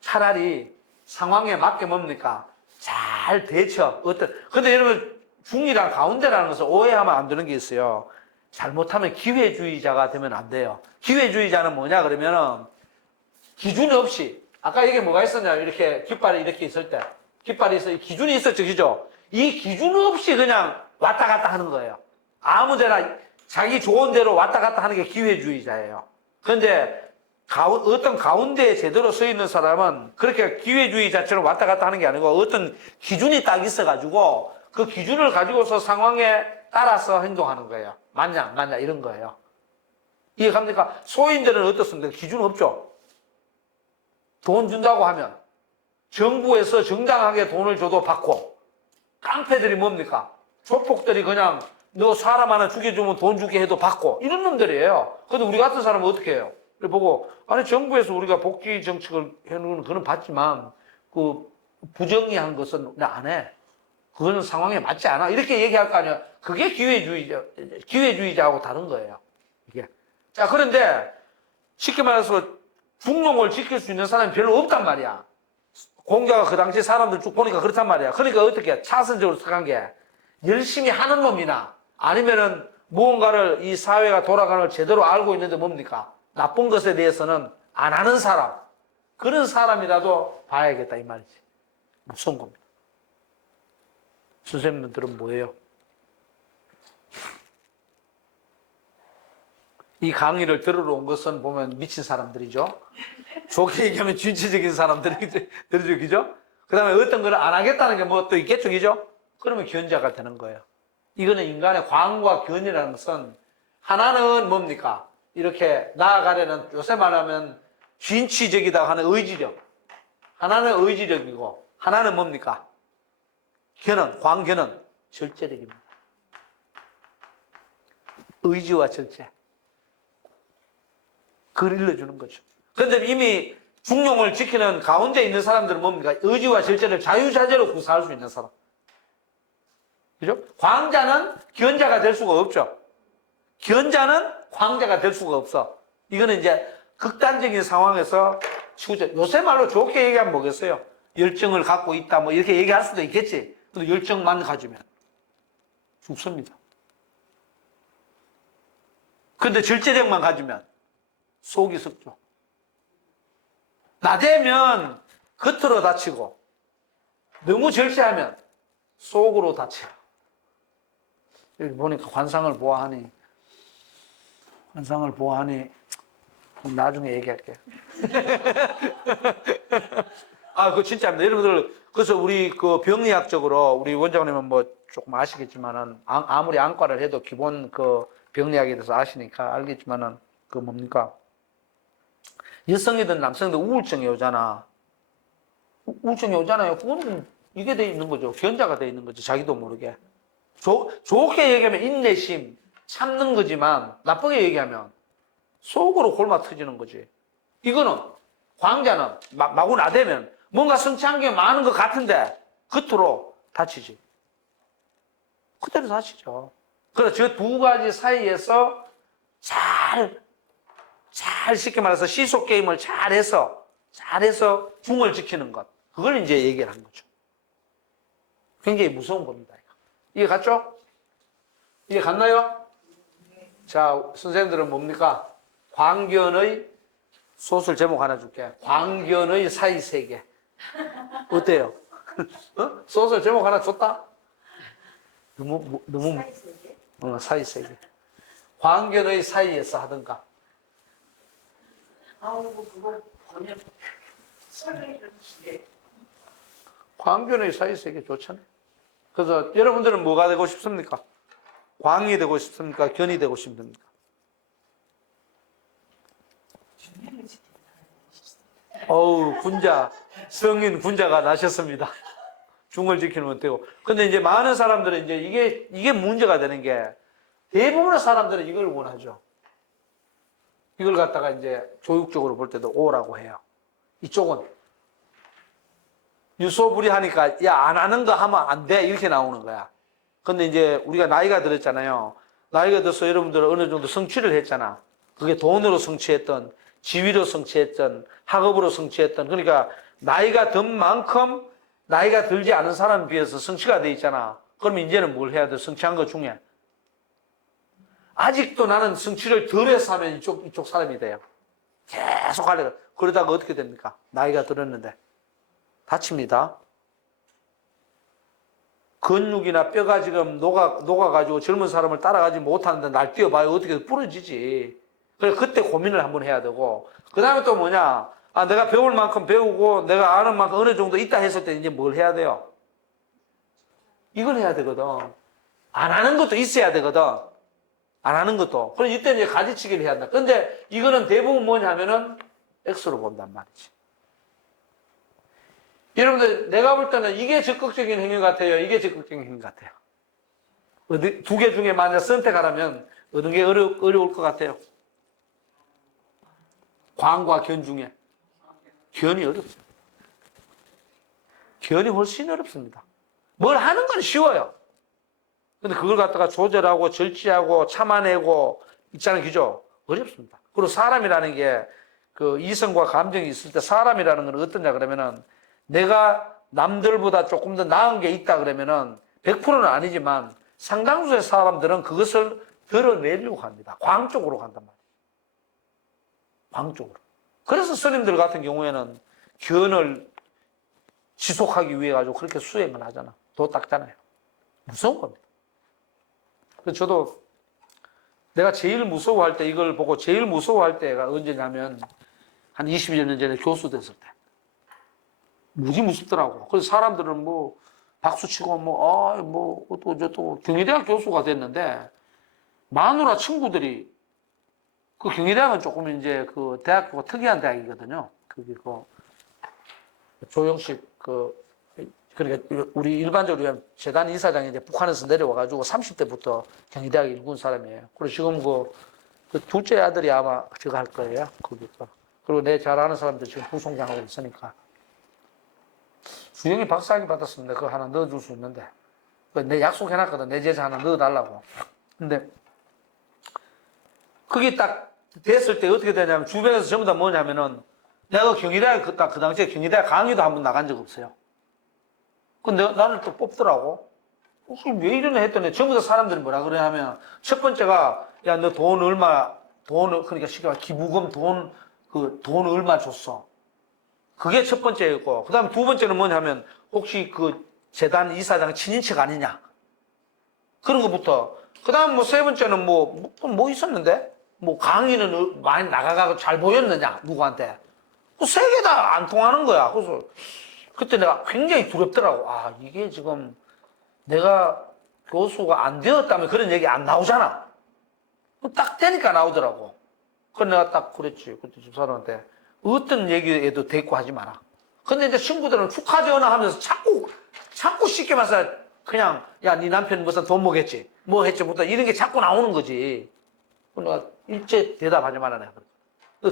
차라리 상황에 맞게 뭡니까? 잘 대처. 근데 여러분, 중이랑 가운데라는 것을 오해하면 안 되는 게 있어요. 잘못하면 기회주의자가 되면 안 돼요. 기회주의자는 뭐냐 그러면은 기준 없이 아까 이게 뭐가 있었냐 이렇게 깃발이 이렇게 있을 때 깃발이 있어 기준이 있었죠, 그죠? 이 기준 없이 그냥 왔다 갔다 하는 거예요. 아무데나 자기 좋은 대로 왔다 갔다 하는 게 기회주의자예요. 그런데 어떤 가운데에 제대로 서 있는 사람은 그렇게 기회주의자처럼 왔다 갔다 하는 게 아니고 어떤 기준이 딱 있어가지고 그 기준을 가지고서 상황에 따라서 행동하는 거예요. 맞냐 안 맞냐 이런 거예요. 이해갑니까? 소인들은 어떻습니까? 기준 없죠. 돈 준다고 하면 정부에서 정당하게 돈을 줘도 받고, 깡패들이 뭡니까? 조폭들이 그냥 너 사람 하나 죽여주면 돈 주게 해도 받고, 이런 놈들이에요. 근데 우리 같은 사람은 어떻게 해요? 보고, 아니 정부에서 우리가 복지 정책을 해놓은 그건 받지만 그 부정의한 것은 나 안 해. 그거는 상황에 맞지 않아. 이렇게 얘기할 거 아니야. 그게 기회주의자하고 다른 거예요. 이게. 자, 그런데 쉽게 말해서 중용을 지킬 수 있는 사람이 별로 없단 말이야. 공자가 그 당시 사람들 쭉 보니까 그렇단 말이야. 그러니까 어떻게 차선적으로 생각한 게 열심히 하는 놈이나 아니면은 무언가를 이 사회가 돌아가는 걸 제대로 알고 있는데 뭡니까? 나쁜 것에 대해서는 안 하는 사람. 그런 사람이라도 봐야겠다 이 말이지. 무서운 겁니다. 선생님들은 뭐예요? 이 강의를 들으러 온 것은 보면 미친 사람들이죠. 좋게 얘기하면 진취적인 사람들이죠. 그죠? 그 다음에 어떤 걸 안 하겠다는 게 뭐 또 있겠죠. 그죠? 그러면 견자가 되는 거예요. 이거는 인간의 광과 견이라는 것은 하나는 뭡니까? 이렇게 나아가려는 요새 말하면 진취적이다 하는 의지력. 하나는 의지력이고 하나는 뭡니까? 광견은 절제력입니다. 의지와 절제. 그걸 일러주는 거죠. 그런데 이미 중용을 지키는 가운데 있는 사람들은 뭡니까? 의지와 절제를 자유자재로 구사할 수 있는 사람. 그죠? 광자는 견자가 될 수가 없죠. 견자는 광자가 될 수가 없어. 이거는 이제 극단적인 상황에서 요새 말로 좋게 얘기하면 뭐겠어요? 열정을 갖고 있다, 뭐 이렇게 얘기할 수도 있겠지. 근데 열정만 가지면 죽습니다. 근데 절제력만 가지면 속이 썩죠. 나대면 겉으로 다치고 너무 절제하면 속으로 다쳐요. 여기 보니까 관상을 보아하니 나중에 얘기할게요. 그거 진짜입니다. 여러분들, 그래서 우리 그 병리학적으로 우리 원장님은 뭐 조금 아시겠지만은 아무리 안과를 해도 기본 그 병리학에 대해서 아시니까 알겠지만은 그 뭡니까? 여성이든 남성이든 우울증이 오잖아. 우울증이 오잖아요. 그거는 이게 돼 있는 거죠. 견자가 돼 있는 거죠. 자기도 모르게. 좋게 얘기하면 인내심, 참는 거지만 나쁘게 얘기하면 속으로 골마 터지는 거지. 이거는 광자는 마구 나대면 뭔가 성취한 게 많은 것 같은데 겉으로 다치지. 그대로 다치죠. 그래서 저 두 가지 사이에서 잘 쉽게 말해서 시속 게임을 잘해서 중을 지키는 것. 그걸 이제 얘기를 한 거죠. 굉장히 무서운 겁니다. 이해 갔죠? 이해 갔나요? 자, 선생님들은 뭡니까? 광견의 소설 제목 하나 줄게. 광견의 사이세계. 어때요? 소설 제목 하나 줬다? 너무 사이세계. 광견의 사이에서 하든가. 그거 번역 설명해 주시게. 광견의 사이세계 좋잖아요. 그래서 여러분들은 뭐가 되고 싶습니까? 광이 되고 싶습니까? 견이 되고 싶습니까? 성인 군자가 나셨습니다. 중을 지키면 되고. 근데 이제 많은 사람들은 이제 이게 문제가 되는 게 대부분의 사람들은 이걸 원하죠. 이걸 갖다가 이제 교육적으로 볼 때도 오라고 해요. 이쪽은 유소불이하니까 야, 안 하는 거 하면 안 돼. 이렇게 나오는 거야. 근데 이제 우리가 나이가 들었잖아요. 나이가 들어서 여러분들 어느 정도 성취를 했잖아. 그게 돈으로 성취했던, 지위로 성취했던, 학업으로 성취했던. 그러니까 나이가 든 만큼 나이가 들지 않은 사람에 비해서 성취가 돼 있잖아. 그러면 이제는 뭘 해야 돼? 성취한 것 중에. 아직도 나는 성취를 덜 해서 하면 이쪽 사람이 돼요. 계속 하려고. 그러다가 어떻게 됩니까? 나이가 들었는데. 다칩니다. 근육이나 뼈가 지금 녹아가지고 젊은 사람을 따라가지 못하는데 날 뛰어봐요. 어떻게 부러지지. 그래, 그때 고민을 한번 해야 되고. 그 다음에 또 뭐냐. 내가 배울 만큼 배우고 내가 아는 만큼 어느 정도 있다 했을 때 이제 뭘 해야 돼요? 이걸 해야 되거든. 안 하는 것도 있어야 되거든. 안 하는 것도. 그럼 이때 이제 가지치기를 해야 한다. 근데 이거는 대부분 뭐냐면은 X로 본단 말이지. 여러분들, 내가 볼 때는 이게 적극적인 행위 같아요. 이게 적극적인 행위 같아요. 두 개 중에 만약 선택하라면 어느 게 어려울 것 같아요? 광과 견 중에. 견이 어렵습니다. 견이 훨씬 어렵습니다. 뭘 하는 건 쉬워요. 근데 그걸 갖다가 조절하고 절제하고 참아내고 있잖아요. 그죠? 어렵습니다. 그리고 사람이라는 게 그 이성과 감정이 있을 때 사람이라는 건 어떠냐 그러면은 내가 남들보다 조금 더 나은 게 있다 그러면은 100%는 아니지만 상당수의 사람들은 그것을 드러내려고 합니다. 광 쪽으로 간단 말이에요. 광 쪽으로. 그래서 스님들 같은 경우에는 견을 지속하기 위해 가지고 그렇게 수행을 하잖아. 도 닦잖아요. 무서운 겁니다. 그래서 저도 내가 제일 무서워할 때 이걸 보고 제일 무서워할 때가 언제냐면 한 20여 년 전에 교수 됐을 때. 무지 무섭더라고. 그래서 사람들은 뭐 박수치고 또 경희대학 교수가 됐는데 마누라 친구들이 그 경희대학은 조금 이제 그 대학교가 특이한 대학이거든요. 그게 그 조영식 그러니까 우리 일반적으로 재단 이사장이 이제 북한에서 내려와가지고 30대부터 경희대학 일군 사람이에요. 그리고 지금 그 둘째 아들이 아마 저거 할 거예요. 그리고 내 잘 아는 사람들 지금 부총장하고 있으니까. 주영이 박사학위 받았습니다. 그거 하나 넣어줄 수 있는데. 내 약속해놨거든. 내 제자 하나 넣어달라고. 근데 그게 딱 됐을 때 어떻게 되냐면 주변에서 전부 다 뭐냐면은 내가 경희대학 그 당시에 경희대학 강의도 한 번 나간 적 없어요. 근데 나를 또 뽑더라고. 왜 이러냐 했더니 전부 다 사람들이 뭐라 그래 하면 첫 번째가 야, 너 그러니까 쉽게 말해 기부금 돈 얼마 줬어. 그게 첫 번째였고, 그 다음에 두 번째는 뭐냐면, 혹시 그 재단 이사장 친인척 아니냐? 그런 것부터. 그 다음 세 번째는 뭐 있었는데? 강의는 많이 나가고 잘 보였느냐? 누구한테? 세 개 다 안 통하는 거야. 그래서 그때 내가 굉장히 두렵더라고. 아, 이게 지금 내가 교수가 안 되었다면 그런 얘기 안 나오잖아. 딱 되니까 나오더라고. 그래서 내가 딱 그랬지. 그때 집사람한테. 어떤 얘기에도 대꾸 하지 마라. 근데 이제 친구들은 축하 전화하면서 자꾸 쉽게 말해서 그냥, 야, 네 남편 무슨 돈 먹겠지? 뭐 했지? 부터 이런 게 자꾸 나오는 거지. 내가 일제 대답하지 마라. 내가.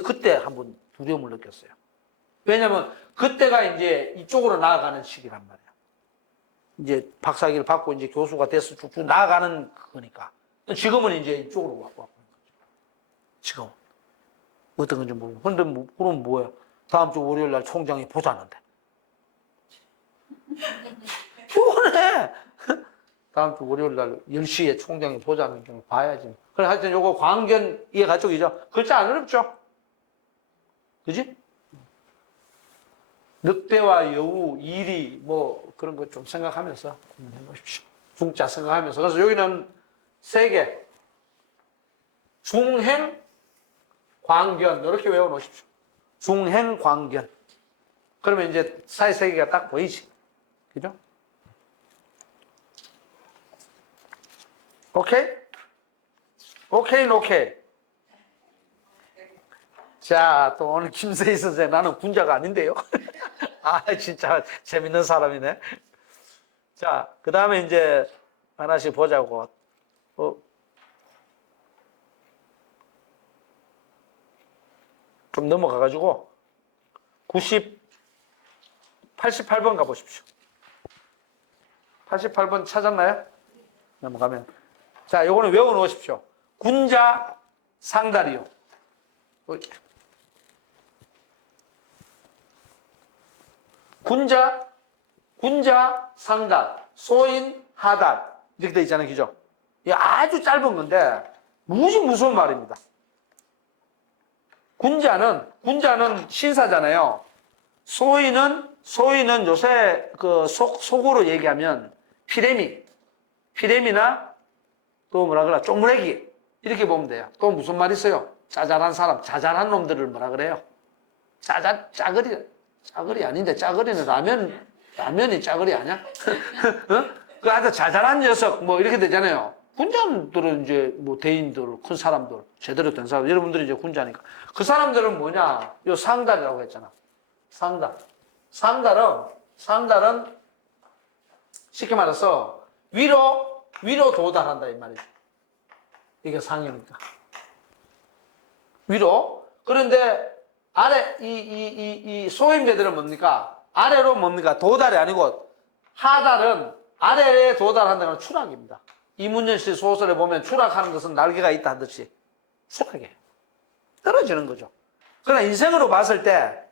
그때 한번 두려움을 느꼈어요. 왜냐면 그때가 이제 이쪽으로 나아가는 시기란 말이야. 이제 박사학위를 받고 이제 교수가 돼서 쭉쭉 나아가는 거니까. 지금은 이제 이쪽으로 왔고. 지금. 어떤 건지 모르고. 근데 그럼 뭐야? 다음 주 월요일 날 총장이 보자는데. 피곤해! 다음 주 월요일 날 10시에 총장이 보자는 경 봐야지. 그래, 하여튼 요거 광견 이해가 쪽이죠? 글자 안 어렵죠? 그지? 늑대와 여우, 이리, 그런 거 좀 생각하면서 해보십시오. 중자 생각하면서. 그래서 여기는 3개. 중행, 광견, 이렇게 외워놓으십시오. 중행, 광견. 그러면 이제 사이 3개가 딱 보이지. 그죠? 오케이? 오케이. 자, 또 오늘 김세희 선생, 나는 군자가 아닌데요. 아, 진짜 재밌는 사람이네. 자, 그 다음에 이제 하나씩 보자고. 좀 넘어가가지고 88번 가보십시오. 88번 찾았나요? 넘어가면. 자, 요거는 외워놓으십시오. 군자 상달이요. 군자 상달, 소인 하달 이렇게 돼 있잖아요. 그죠? 이게 아주 짧은 건데 무지 무서운 말입니다. 군자는 신사잖아요. 소인은 요새 속어로 얘기하면 피레미나 또 뭐라 그래, 쪼무레기 이렇게 보면 돼요. 또 무슨 말 있어요? 자잘한 사람, 자잘한 놈들을 뭐라 그래요? 짜글이 아닌데 짜글이는 라면이 짜글이 아니야? 어? 그 아주 자잘한 녀석, 뭐, 이렇게 되잖아요. 군자들은 이제 뭐 대인들, 큰 사람들, 제대로 된 사람, 여러분들이 이제 군자니까. 그 사람들은 뭐냐? 요 상달이라고 했잖아. 상달. 상달은 쉽게 말해서 위로 도달한다, 이 말이죠. 이게 상이니까. 위로. 그런데 아래, 이 소인배들은 뭡니까? 아래로 뭡니까? 도달이 아니고 하달은 아래에 도달한다는 건 추락입니다. 이문열 씨 소설에 보면 추락하는 것은 날개가 있다 하듯이 추락이에요. 떨어지는 거죠. 그러나 인생으로 봤을 때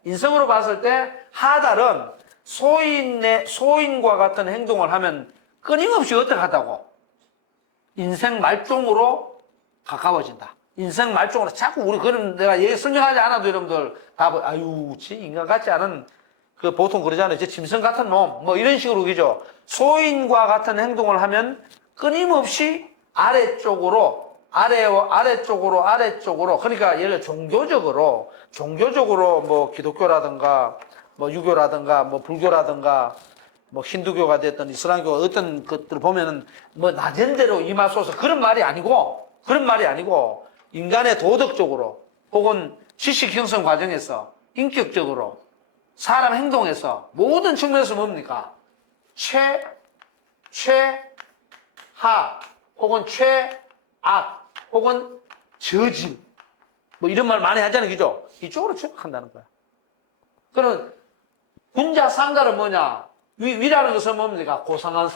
하달은 소인과 같은 행동을 하면 끊임없이 어떻게 하다고? 인생 말종으로 가까워진다. 인생 말종으로 자꾸 우리 그런 내가 설명하지 않아도 여러분들 다 아유, 인간 같지 않은 그 보통 그러잖아요. 제 짐승 같은 놈. 뭐 이런 식으로 그죠. 소인과 같은 행동을 하면 끊임없이 아래쪽으로 그러니까 예를 들어 종교적으로 뭐 기독교라든가 뭐 유교라든가 뭐 불교라든가 뭐 힌두교가 됐든 이슬람교가 어떤 것들을 보면은 뭐 낮은 대로 임하소서 그런 말이 아니고 인간의 도덕적으로 혹은 지식 형성 과정에서 인격적으로 사람 행동에서 모든 측면에서 뭡니까? 최하 혹은 최악 혹은 저질 뭐 이런 말 많이 하잖아요. 그죠? 이쪽으로 추락한다는 거야. 그럼 군자 상달은 뭐냐? 위라는 것은 뭡니까? 고상한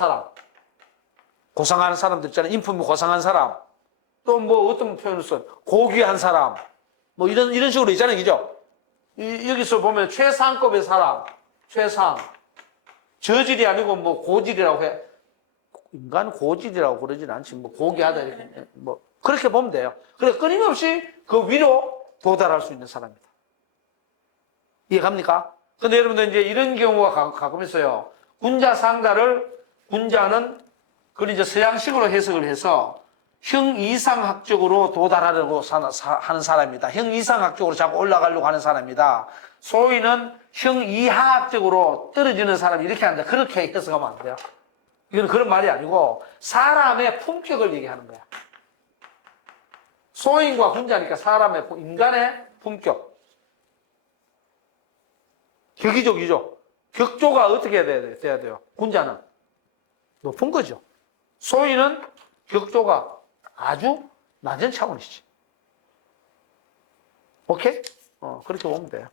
사람들 있잖아요. 인품이 고상한 사람. 또 뭐 어떤 표현을 써? 고귀한 사람. 뭐 이런 식으로 있잖아요. 그죠? 여기서 보면 최상급의 사람. 최상. 저질이 아니고 뭐 고질이라고 해. 인간 고질이라고 그러진 않지. 뭐 고귀하다 이렇게. 뭐 그렇게 보면 돼요. 그래서 끊임없이 그 위로 도달할 수 있는 사람이다. 이해갑니까? 근데 여러분들 이제 이런 경우가 가끔 있어요. 군자 상달을 군자는 그걸 이제 서양식으로 해석을 해서 형이상학적으로 도달하려고 하는 사람이다. 형이상학적으로 자꾸 올라가려고 하는 사람이다. 소위는 형이하학적으로 떨어지는 사람 이렇게 한다. 그렇게 해석하면 안 돼요. 이건 그런 말이 아니고 사람의 품격을 얘기하는 거야. 소인과 군자니까 사람의 인간의 품격. 격이죠. 격조가 어떻게 돼야 돼요? 군자는 높은 거죠. 소인은 격조가 아주 낮은 차원이지. 오케이? 그렇게 보면 돼요.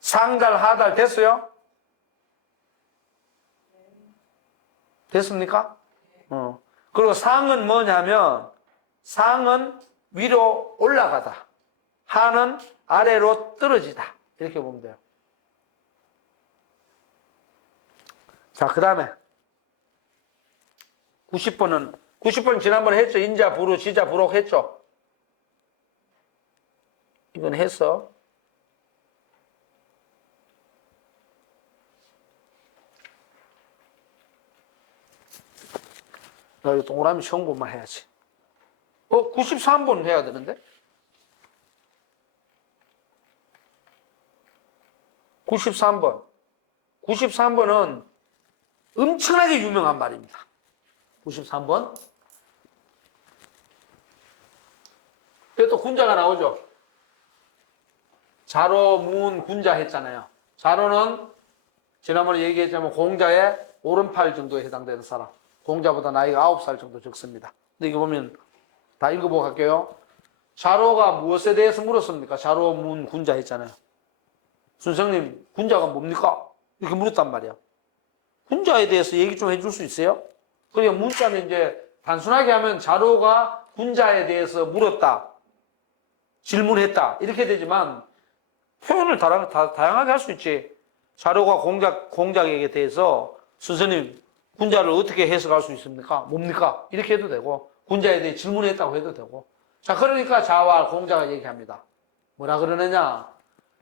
상달, 하달 됐어요? 됐습니까? 그리고 상은 뭐냐면, 상은 위로 올라가다. 하는 아래로 떨어지다. 이렇게 보면 돼요. 자, 그 다음에 90번 지난번에 했죠. 인자, 부루, 지자, 부록 했죠. 이건 했어. 나 동그라미 처음 본만 해야지. 93번 해야 되는데? 93번. 93번은 엄청나게 유명한 말입니다. 93번. 그래도 또 군자가 나오죠. 자로, 문, 군자 했잖아요. 자로는 지난번에 얘기했지만 공자의 오른팔 정도에 해당되는 사람. 공자보다 나이가 9살 정도 적습니다. 근데 이거 보면 다 읽어보고 갈게요. 자로가 무엇에 대해서 물었습니까? 자로, 문, 군자 했잖아요. 선생님, 군자가 뭡니까? 이렇게 물었단 말이야. 군자에 대해서 얘기 좀 해줄 수 있어요? 그러니까 문자는 이제 단순하게 하면 자로가 군자에 대해서 물었다, 질문했다 이렇게 되지만 표현을 다양하게 할 수 있지. 자로가 공작에게 대해서 선생님, 군자를 어떻게 해석할 수 있습니까? 뭡니까? 이렇게 해도 되고 군자에 대해 질문했다고 해도 되고. 자, 그러니까 자와 공자가 얘기합니다. 뭐라 그러느냐?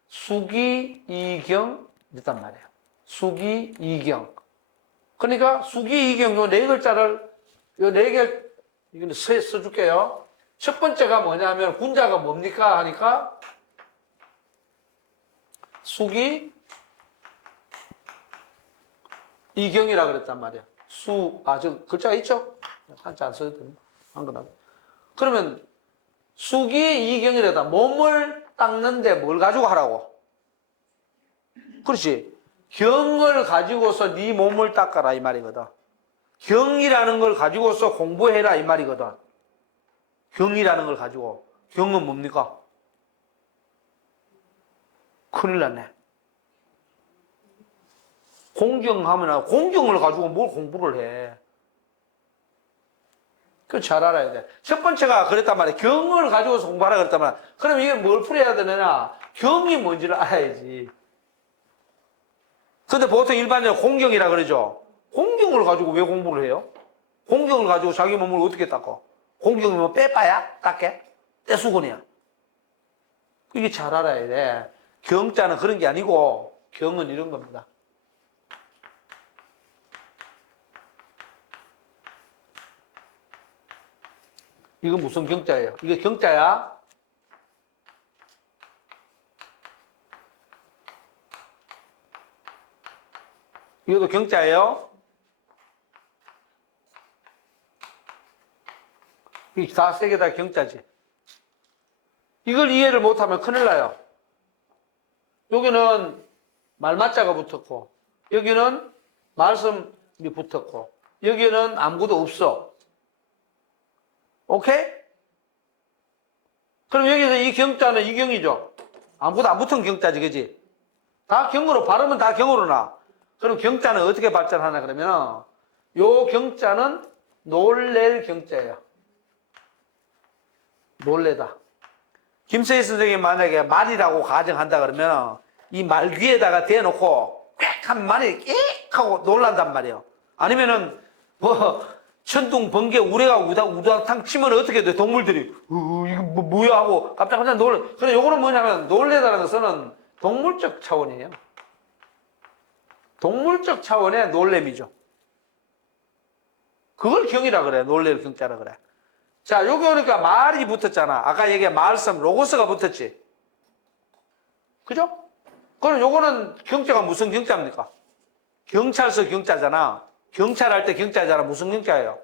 수기, 이경 이랬단 말이에요. 수기, 이경. 그러니까 수기, 이경 요 네 글자를 요 네 개 이건 써줄게요. 첫 번째가 뭐냐면 군자가 뭡니까 하니까 수기, 이경이라 그랬단 말이야. 저 글자가 있죠? 한자 안 써도 됩니다. 한거나. 그러면 수기 이경이라다 몸을 닦는데 뭘 가지고 하라고? 그렇지. 경을 가지고서 네 몸을 닦아라 이 말이거든. 경이라는 걸 가지고서 공부해라 이 말이거든. 경이라는 걸 가지고. 경은 뭡니까? 큰일 났네. 공경하면 공경을 가지고 뭘 공부를 해. 그거 잘 알아야 돼. 첫 번째가 그랬단 말이야. 경을 가지고서 공부하라 그랬단 말이야. 그럼 이게 뭘 풀어야 되느냐? 경이 뭔지를 알아야지. 근데 보통 일반적으로 공경이라 그러죠. 공경을 가지고 왜 공부를 해요? 공경을 가지고 자기 몸을 어떻게 닦아? 공경이면 빼빠야? 닦게? 떼수건이야. 이게 잘 알아야 돼. 경자는 그런 게 아니고 경은 이런 겁니다. 이거 무슨 경자예요? 이거 경자야? 이것도 경자예요? 이 다 세개 다 경자지. 이걸 이해를 못하면 큰일 나요. 여기는 말맞자가 붙었고, 여기는 말씀이 붙었고, 여기는 아무것도 없어. 오케이? 그럼 여기서 이 경자는 이 경이죠. 아무것도 안 붙은 경자지, 그지? 다 경으로, 발음은 다 경으로 나. 그럼 경자는 어떻게 발전하나 그러면, 요 경자는 놀랠 경자예요. 놀래다. 김세희 선생님이 만약에 말이라고 가정한다 그러면, 이 말 귀에다가 대놓고, 꽥 하면 말이 끽 하고 놀란단 말이에요. 아니면은, 천둥, 번개, 우레가 우당탕 치면 어떻게 돼? 동물들이, 이거 뭐야? 하고 깜짝깜짝 놀래. 근데 요거는 뭐냐면, 놀래다라는 것은 동물적 차원이에요. 동물적 차원의 놀램이죠. 그걸 경이라 그래. 놀래를 경자라 그래. 자, 여기 오니까 말이 붙었잖아. 아까 얘기한 말씀, 로고스가 붙었지. 그죠? 그럼 요거는 경자가 무슨 경자입니까? 경찰서 경자잖아. 경찰할 때 경자잖아. 무슨 경자예요?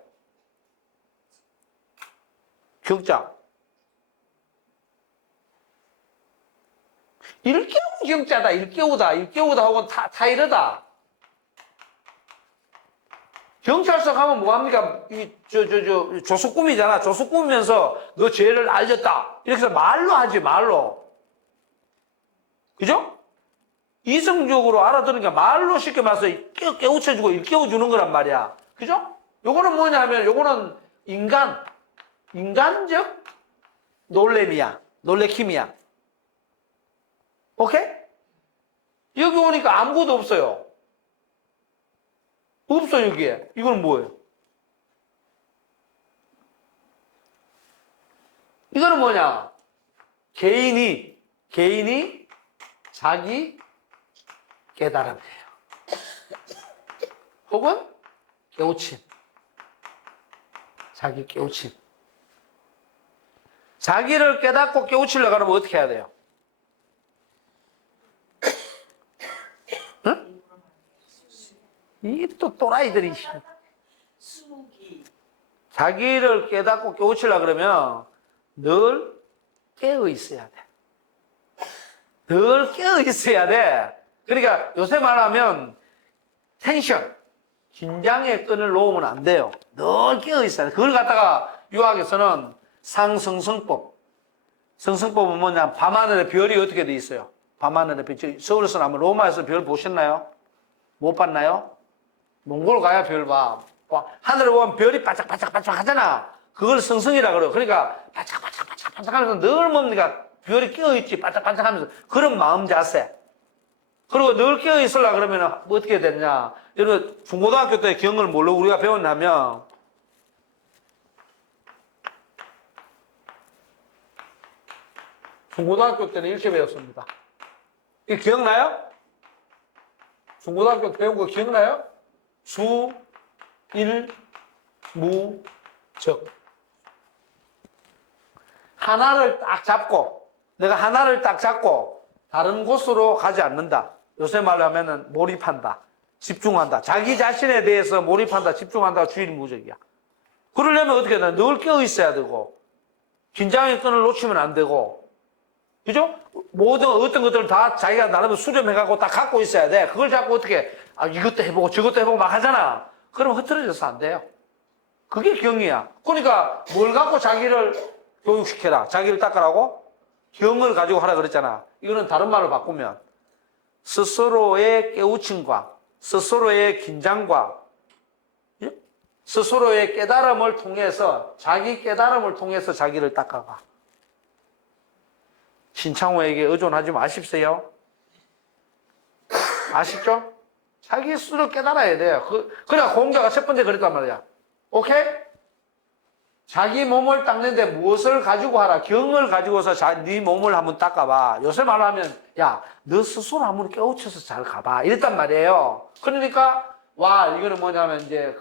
경자. 일깨우 경자다. 일깨우다. 일깨우다 하고 다 이러다. 경찰서 가면 뭐합니까? 조수 꾸미잖아. 조수 꾸미면서 너 죄를 알렸다. 이렇게 해서 말로 하지, 말로. 그죠? 이성적으로 알아들으니까 말로 쉽게 말해서 깨우쳐주고 일깨워주는 거란 말이야. 그죠? 요거는 뭐냐면, 요거는 인간적 놀램이야. 놀래킴이야. 오케이? 여기 오니까 아무것도 없어요. 없어, 여기에. 이건 뭐예요? 이거는 뭐냐? 개인이 자기 깨달음이에요. 혹은 깨우침. 자기 깨우침. 자기를 깨닫고 깨우치려고 하면 어떻게 해야 돼요? 응? 이게 또 또라이들이. 수기. 자기를 깨닫고 깨우치려고 그러면 늘 깨어 있어야 돼. 늘 깨어 있어야 돼. 그러니까 요새 말하면 텐션, 긴장의 끈을 놓으면 안 돼요. 늘 깨어 있어야 돼. 그걸 갖다가 유학에서는 상승성법. 성승법은 뭐냐? 밤하늘에 별이 어떻게 돼 있어요? 밤하늘에 별. 서울에서는 아마 로마에서 별 보셨나요? 못 봤나요? 몽골 가야 별 봐. 하늘에 보면 별이 반짝반짝반짝 하잖아. 그걸 성성이라 그래요. 그러니까 반짝반짝반짝 하면서 늘 뭡니까? 별이 깨어있지. 반짝반짝 하면서. 그런 마음 자세. 그리고 늘 깨어있으려고 그러면 어떻게 되느냐. 여러분, 중고등학교 때 경을 뭘로 우리가 배웠냐면, 중고등학교 때는 이렇게 배웠습니다. 이거 기억나요? 중고등학교 때 배운 거 기억나요? 수, 일, 무, 적. 하나를 딱 잡고, 내가 하나를 딱 잡고, 다른 곳으로 가지 않는다. 요새 말로 하면은 몰입한다. 집중한다. 자기 자신에 대해서 몰입한다, 집중한다, 주의무적이야. 그러려면 어떻게 해야 되나? 늘 깨어 있어야 되고, 긴장의 끈을 놓치면 안 되고, 그죠? 모든 어떤 것들을 다 자기가 나름대로 수렴해갖고 다 갖고 있어야 돼. 그걸 자꾸 어떻게, 이것도 해보고 저것도 해보고 막 하잖아. 그러면 흐트러져서 안 돼요. 그게 경이야. 그러니까 뭘 갖고 자기를 교육시켜라. 자기를 닦으라고? 경을 가지고 하라 그랬잖아. 이거는 다른 말로 바꾸면 스스로의 깨우침과 스스로의 긴장과 스스로의 깨달음을 통해서 자기 깨달음을 통해서 자기를 닦아가. 신창호에게 의존하지 마십시오. 아시죠? 자기 스스로 깨달아야 돼요. 그래야 공자가 첫 번째 그랬단 말이야. 오케이? 자기 몸을 닦는데 무엇을 가지고 하라? 경을 가지고서 네 몸을 한번 닦아봐. 요새 말로 하면, 야, 너 스스로 한번 깨우쳐서 잘 가봐. 이랬단 말이에요. 그러니까, 이거는 뭐냐면, 이제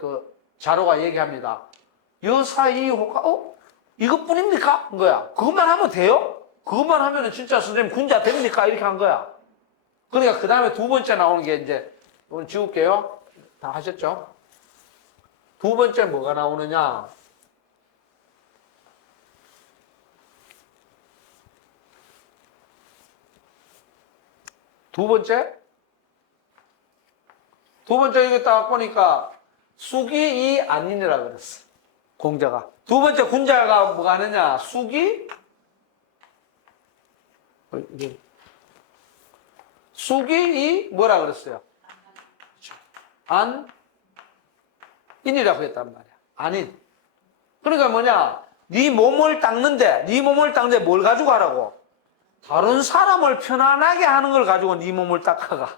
자료가 얘기합니다. 여사이호가, 이것뿐입니까? 한 거야. 그것만 하면 돼요? 그것만 하면은 진짜 선생님 군자 됩니까? 이렇게 한 거야. 그러니까 그 다음에 두 번째 나오는 게 이제, 오늘 지울게요. 다 하셨죠? 두 번째 뭐가 나오느냐? 두 번째 여기 딱 보니까 숙이 이 아니니라 그랬어. 공자가. 두 번째 군자가 뭐가 하느냐? 숙이 이 뭐라 그랬어요? 인이라고 했단 말이야. 아닌. 그러니까 뭐냐? 네 몸을 닦는데 뭘 가지고 하라고? 다른 사람을 편안하게 하는 걸 가지고 네 몸을 닦아가.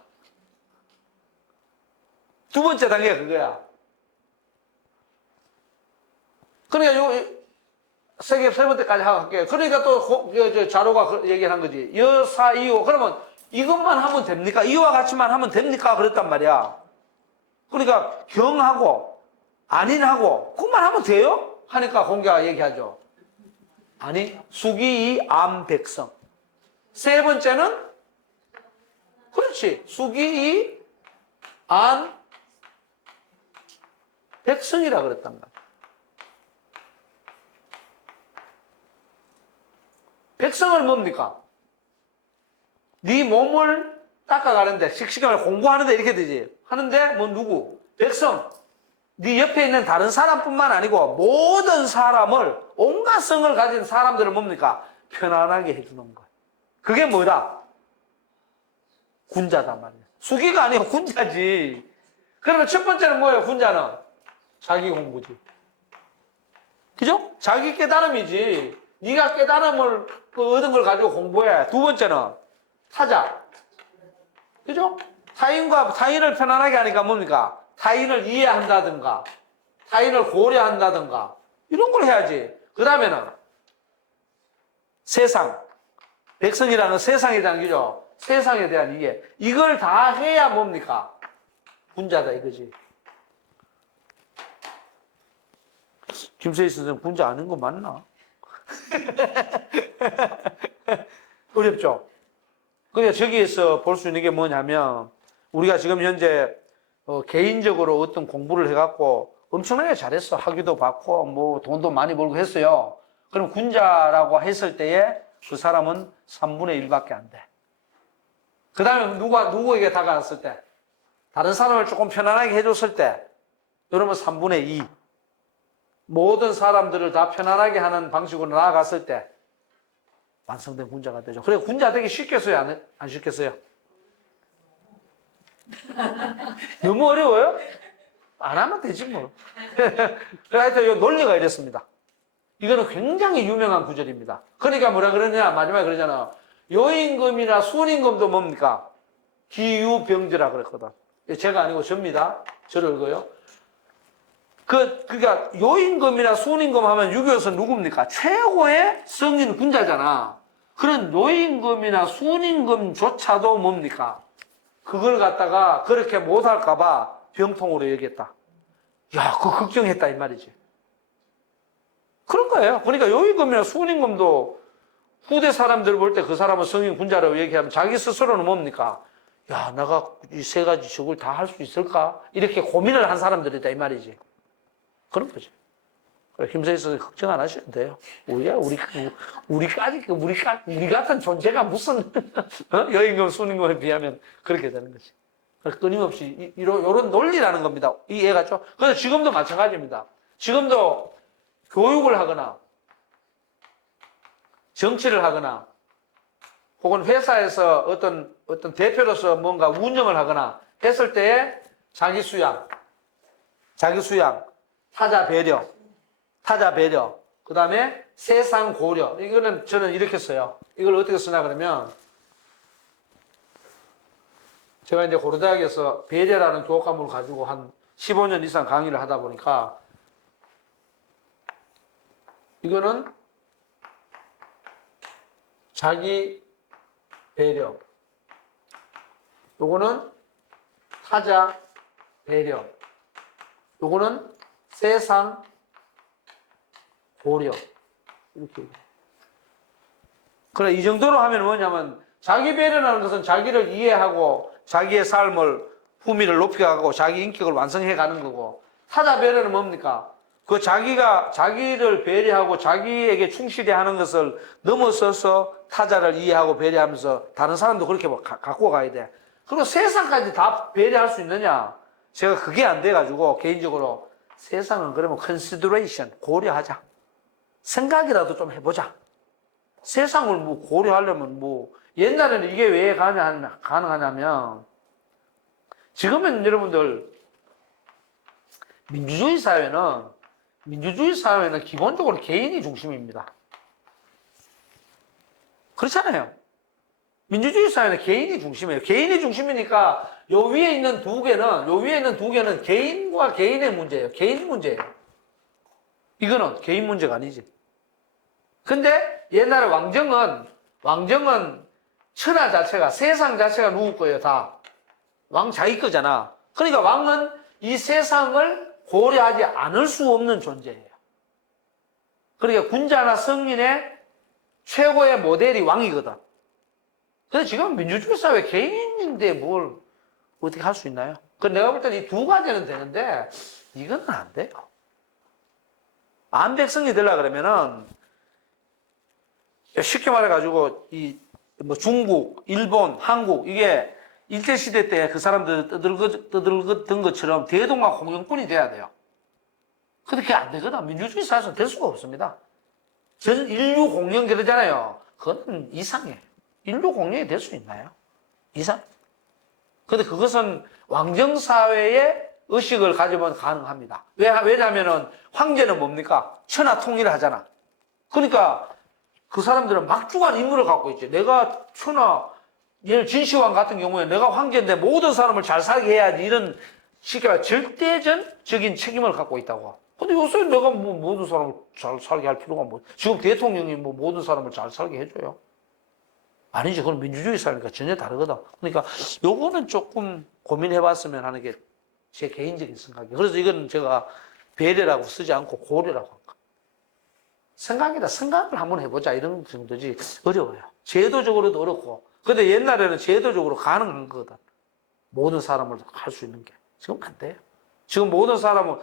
두 번째 단계가 그거야. 그러니까 세 번째까지 하고 갈게요. 그러니까 또 자료가 얘기한 거지. 여사이호. 그러면 이것만 하면 됩니까? 이와 같이만 하면 됩니까? 그랬단 말이야. 그러니까 경하고 안인하고 그것만 하면 돼요? 하니까 공자가 얘기하죠. 아니, 숙이 이 암백성. 세 번째는 그렇지. 숙이 이 안 백성이라 그랬단 말이야. 백성을 뭡니까? 네 몸을 닦아가는데, 식식을 공부하는데 이렇게 되지. 하는데, 누구? 백성. 네 옆에 있는 다른 사람뿐만 아니고, 모든 사람을, 온갖 성을 가진 사람들을 뭡니까? 편안하게 해주는 거야. 그게 뭐다? 군자단 말이야. 수기가 아니고 군자지. 그러면 첫 번째는 뭐예요, 군자는? 자기 공부지. 그죠? 자기 깨달음이지. 네가 깨달음을 얻은 걸 가지고 공부해. 두 번째는 타자. 그죠? 타인을 편안하게 하니까 뭡니까? 타인을 이해한다든가, 타인을 고려한다든가, 이런 걸 해야지. 그 다음에는 세상. 백성이라는 세상이라는 거죠. 세상에 대한 이해. 이걸 다 해야 뭡니까? 군자다 이거지. 김세희 선생님 군자 아는 거 맞나? 어렵죠? 근데 저기에서 볼 수 있는 게 뭐냐면, 우리가 지금 현재 개인적으로 어떤 공부를 해갖고 엄청나게 잘했어. 학위도 받고 뭐 돈도 많이 벌고 했어요. 그럼 군자라고 했을 때에 그 사람은 3분의 1밖에 안 돼. 그 다음에 누구에게 다가갔을 때, 다른 사람을 조금 편안하게 해줬을 때, 여러분 3분의 2. 모든 사람들을 다 편안하게 하는 방식으로 나아갔을 때, 완성된 군자가 되죠. 그래, 군자 되기 쉽겠어요? 안 쉽겠어요? 너무 어려워요? 안 하면 되지 뭐. 하여튼 이 논리가 이랬습니다. 이거는 굉장히 유명한 구절입니다. 그러니까 뭐라 그러냐, 마지막에 그러잖아. 요임금이나 순임금도 뭡니까? 기유병제라 그랬거든. 제가 아니고 접니다. 저를 읽어요. 그러니까 요임금이나 순임금 하면 유교에서 누굽니까? 최고의 성인 군자잖아. 그런 요임금이나 순임금조차도 뭡니까? 그걸 갖다가 그렇게 못할까봐 병통으로 얘기했다. 야, 그거 걱정했다 이 말이지. 그런 거예요. 그러니까 요임금이나 순임금도 후대 사람들 볼 때 그 사람은 성인 군자라고 얘기하면 자기 스스로는 뭡니까? 야, 내가 이 세 가지 저걸 다 할 수 있을까? 이렇게 고민을 한 사람들이다, 이 말이지. 그런 거지. 힘써 있어서 걱정 안 하셔도 돼요. 우리 같은 존재가 무슨, 여인금, 순임금에 비하면 그렇게 되는 거지. 끊임없이, 이런 논리라는 겁니다. 이해가죠? 그래서 지금도 마찬가지입니다. 지금도 교육을 하거나, 정치를 하거나, 혹은 회사에서 어떤 대표로서 뭔가 운영을 하거나 했을 때에 자기 수양, 타자 배려, 그 다음에 세상 고려. 이거는 저는 이렇게 써요. 이걸 어떻게 쓰냐 그러면, 제가 이제 고려대학에서 배려라는 교육 과목을 가지고 한 15년 이상 강의를 하다 보니까, 이거는 자기 배려, 요거는 타자 배려, 요거는 세상 고려. 이렇게. 그래, 이 정도로 하면 뭐냐면, 자기 배려라는 것은 자기를 이해하고, 자기의 삶을, 품위를 높여가고, 자기 인격을 완성해 가는 거고, 타자 배려는 뭡니까? 그 자기를 배려하고, 자기에게 충실히 하는 것을 넘어서서 타자를 이해하고 배려하면서, 다른 사람도 그렇게 갖고 가야 돼. 그리고 세상까지 다 배려할 수 있느냐? 제가 그게 안 돼가지고, 개인적으로, 세상은 그러면 consideration, 고려하자. 생각이라도 좀 해보자. 세상을 뭐 고려하려면 옛날에는 이게 왜 가능하냐면, 지금은 여러분들, 민주주의 사회는 기본적으로 개인이 중심입니다. 그렇잖아요. 민주주의 사회는 개인이 중심이에요. 개인이 중심이니까 요 위에 있는 두 개는 개인과 개인의 문제예요. 개인 문제예요. 이거는 개인 문제가 아니지. 근데 옛날에 왕정은 천하 자체가, 세상 자체가 누구 거예요, 다. 왕 자기 거잖아. 그러니까 왕은 이 세상을 고려하지 않을 수 없는 존재예요. 그러니까 군자나 성민의 최고의 모델이 왕이거든. 근데 지금 민주주의 사회 개인인데 뭘 어떻게 할 수 있나요? 내가 볼 때는 이 두 가지는 되는데, 이건 안 돼요. 안백성이 되려고 그러면은, 쉽게 말해가지고, 중국, 일본, 한국, 이게 일제시대 때 그 사람들 떠들었던 것처럼 대동아 공영권이 돼야 돼요. 근데 그게 안 되거든. 민주주의 사회에서는 될 수가 없습니다. 전 인류 공영 그러잖아요. 그건 이상해. 인류 공영이 될 수 있나요? 이상. 근데 그것은 왕정사회의 의식을 가지면 가능합니다. 왜냐면은 황제는 뭡니까? 천하 통일을 하잖아. 그러니까 그 사람들은 막중한 임무를 갖고 있지. 내가 예를 진시황 같은 경우에 내가 황제인데 모든 사람을 잘 살게 해야지. 이런 쉽게 말해 절대적인 책임을 갖고 있다고. 근데 요새 내가 모든 사람을 잘 살게 할 필요가 지금 대통령이 모든 사람을 잘 살게 해줘요. 아니지. 그건 민주주의 사회니까 전혀 다르거든. 그러니까 요거는 조금 고민해봤으면 하는 게 제 개인적인 생각이에요. 그래서 이건 제가 배려라고 쓰지 않고 고려라고 한 거. 생각을 한번 해보자. 이런 정도지. 어려워요. 제도적으로도 어렵고. 근데 옛날에는 제도적으로 가능한 거거든. 모든 사람을 할 수 있는 게. 지금 안 돼요. 지금 모든 사람은,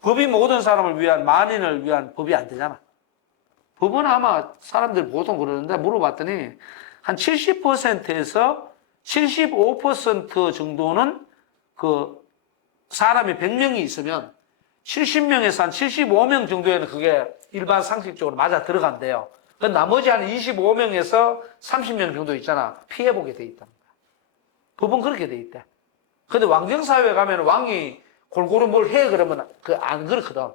법이 모든 사람을 위한, 만인을 위한 법이 안 되잖아. 법은 아마 사람들 보통 그러는데 물어봤더니 한 70%에서 75% 정도는 사람이 100명이 있으면 70명에서 한 75명 정도에는 그게 일반 상식적으로 맞아 들어간대요. 나머지 한 25명에서 30명 정도 있잖아. 피해보게 돼 있다는 거야. 법은 그렇게 돼 있대. 근데 왕정사회에 가면 왕이 골고루 뭘 해 그러면 안 그렇거든.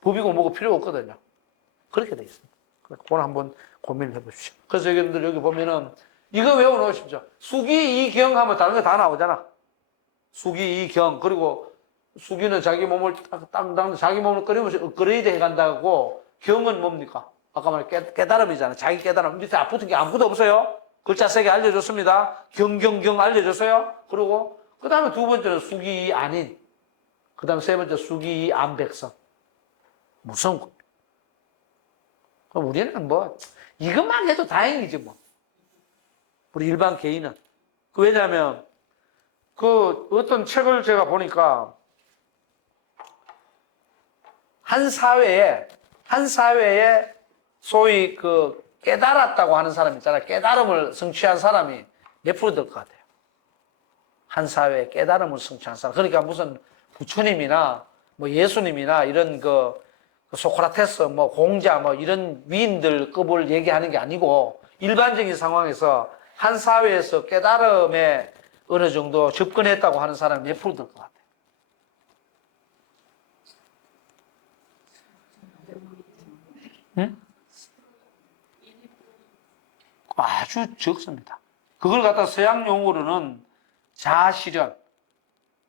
법이고 뭐고 필요 없거든요. 그렇게 돼 있습니다. 그걸 한번 고민을 해보십시오. 그래서 여러분들 여기 보면은 이거 외워놓으십시오. 수기, 이경 하면 다른 거 다 나오잖아. 수기, 이경. 그리고 수기는 자기 몸을 자기 몸을 끊임없이 업그레이드 해간다고, 경은 뭡니까? 아까 말한 깨달음이잖아. 자기 깨달음. 밑에 붙은 게 아무것도 없어요. 글자 세게 알려줬습니다. 경경경 알려줬어요. 그리고 그 다음에 두 번째는 수기, 안인. 그 다음에 세 번째 수기, 안백성. 무슨 그럼 우리는 이것만 해도 다행이지 뭐. 우리 일반 개인은. 왜냐하면 그 어떤 책을 제가 보니까 한 사회에 소위 그 깨달았다고 하는 사람 있잖아요. 깨달음을 성취한 사람이 몇 프로 될 것 같아요? 한 사회에 깨달음을 성취한 사람. 그러니까 무슨 부처님이나 뭐 예수님이나 이런 그 소크라테스, 뭐 공자, 뭐 이런 위인들 급을 얘기하는 게 아니고 일반적인 상황에서 한 사회에서 깨달음에 어느 정도 접근했다고 하는 사람이 몇 프로 될 것 같아요? 응? 아주 적습니다. 그걸 갖다 서양 용어로는 자아실현,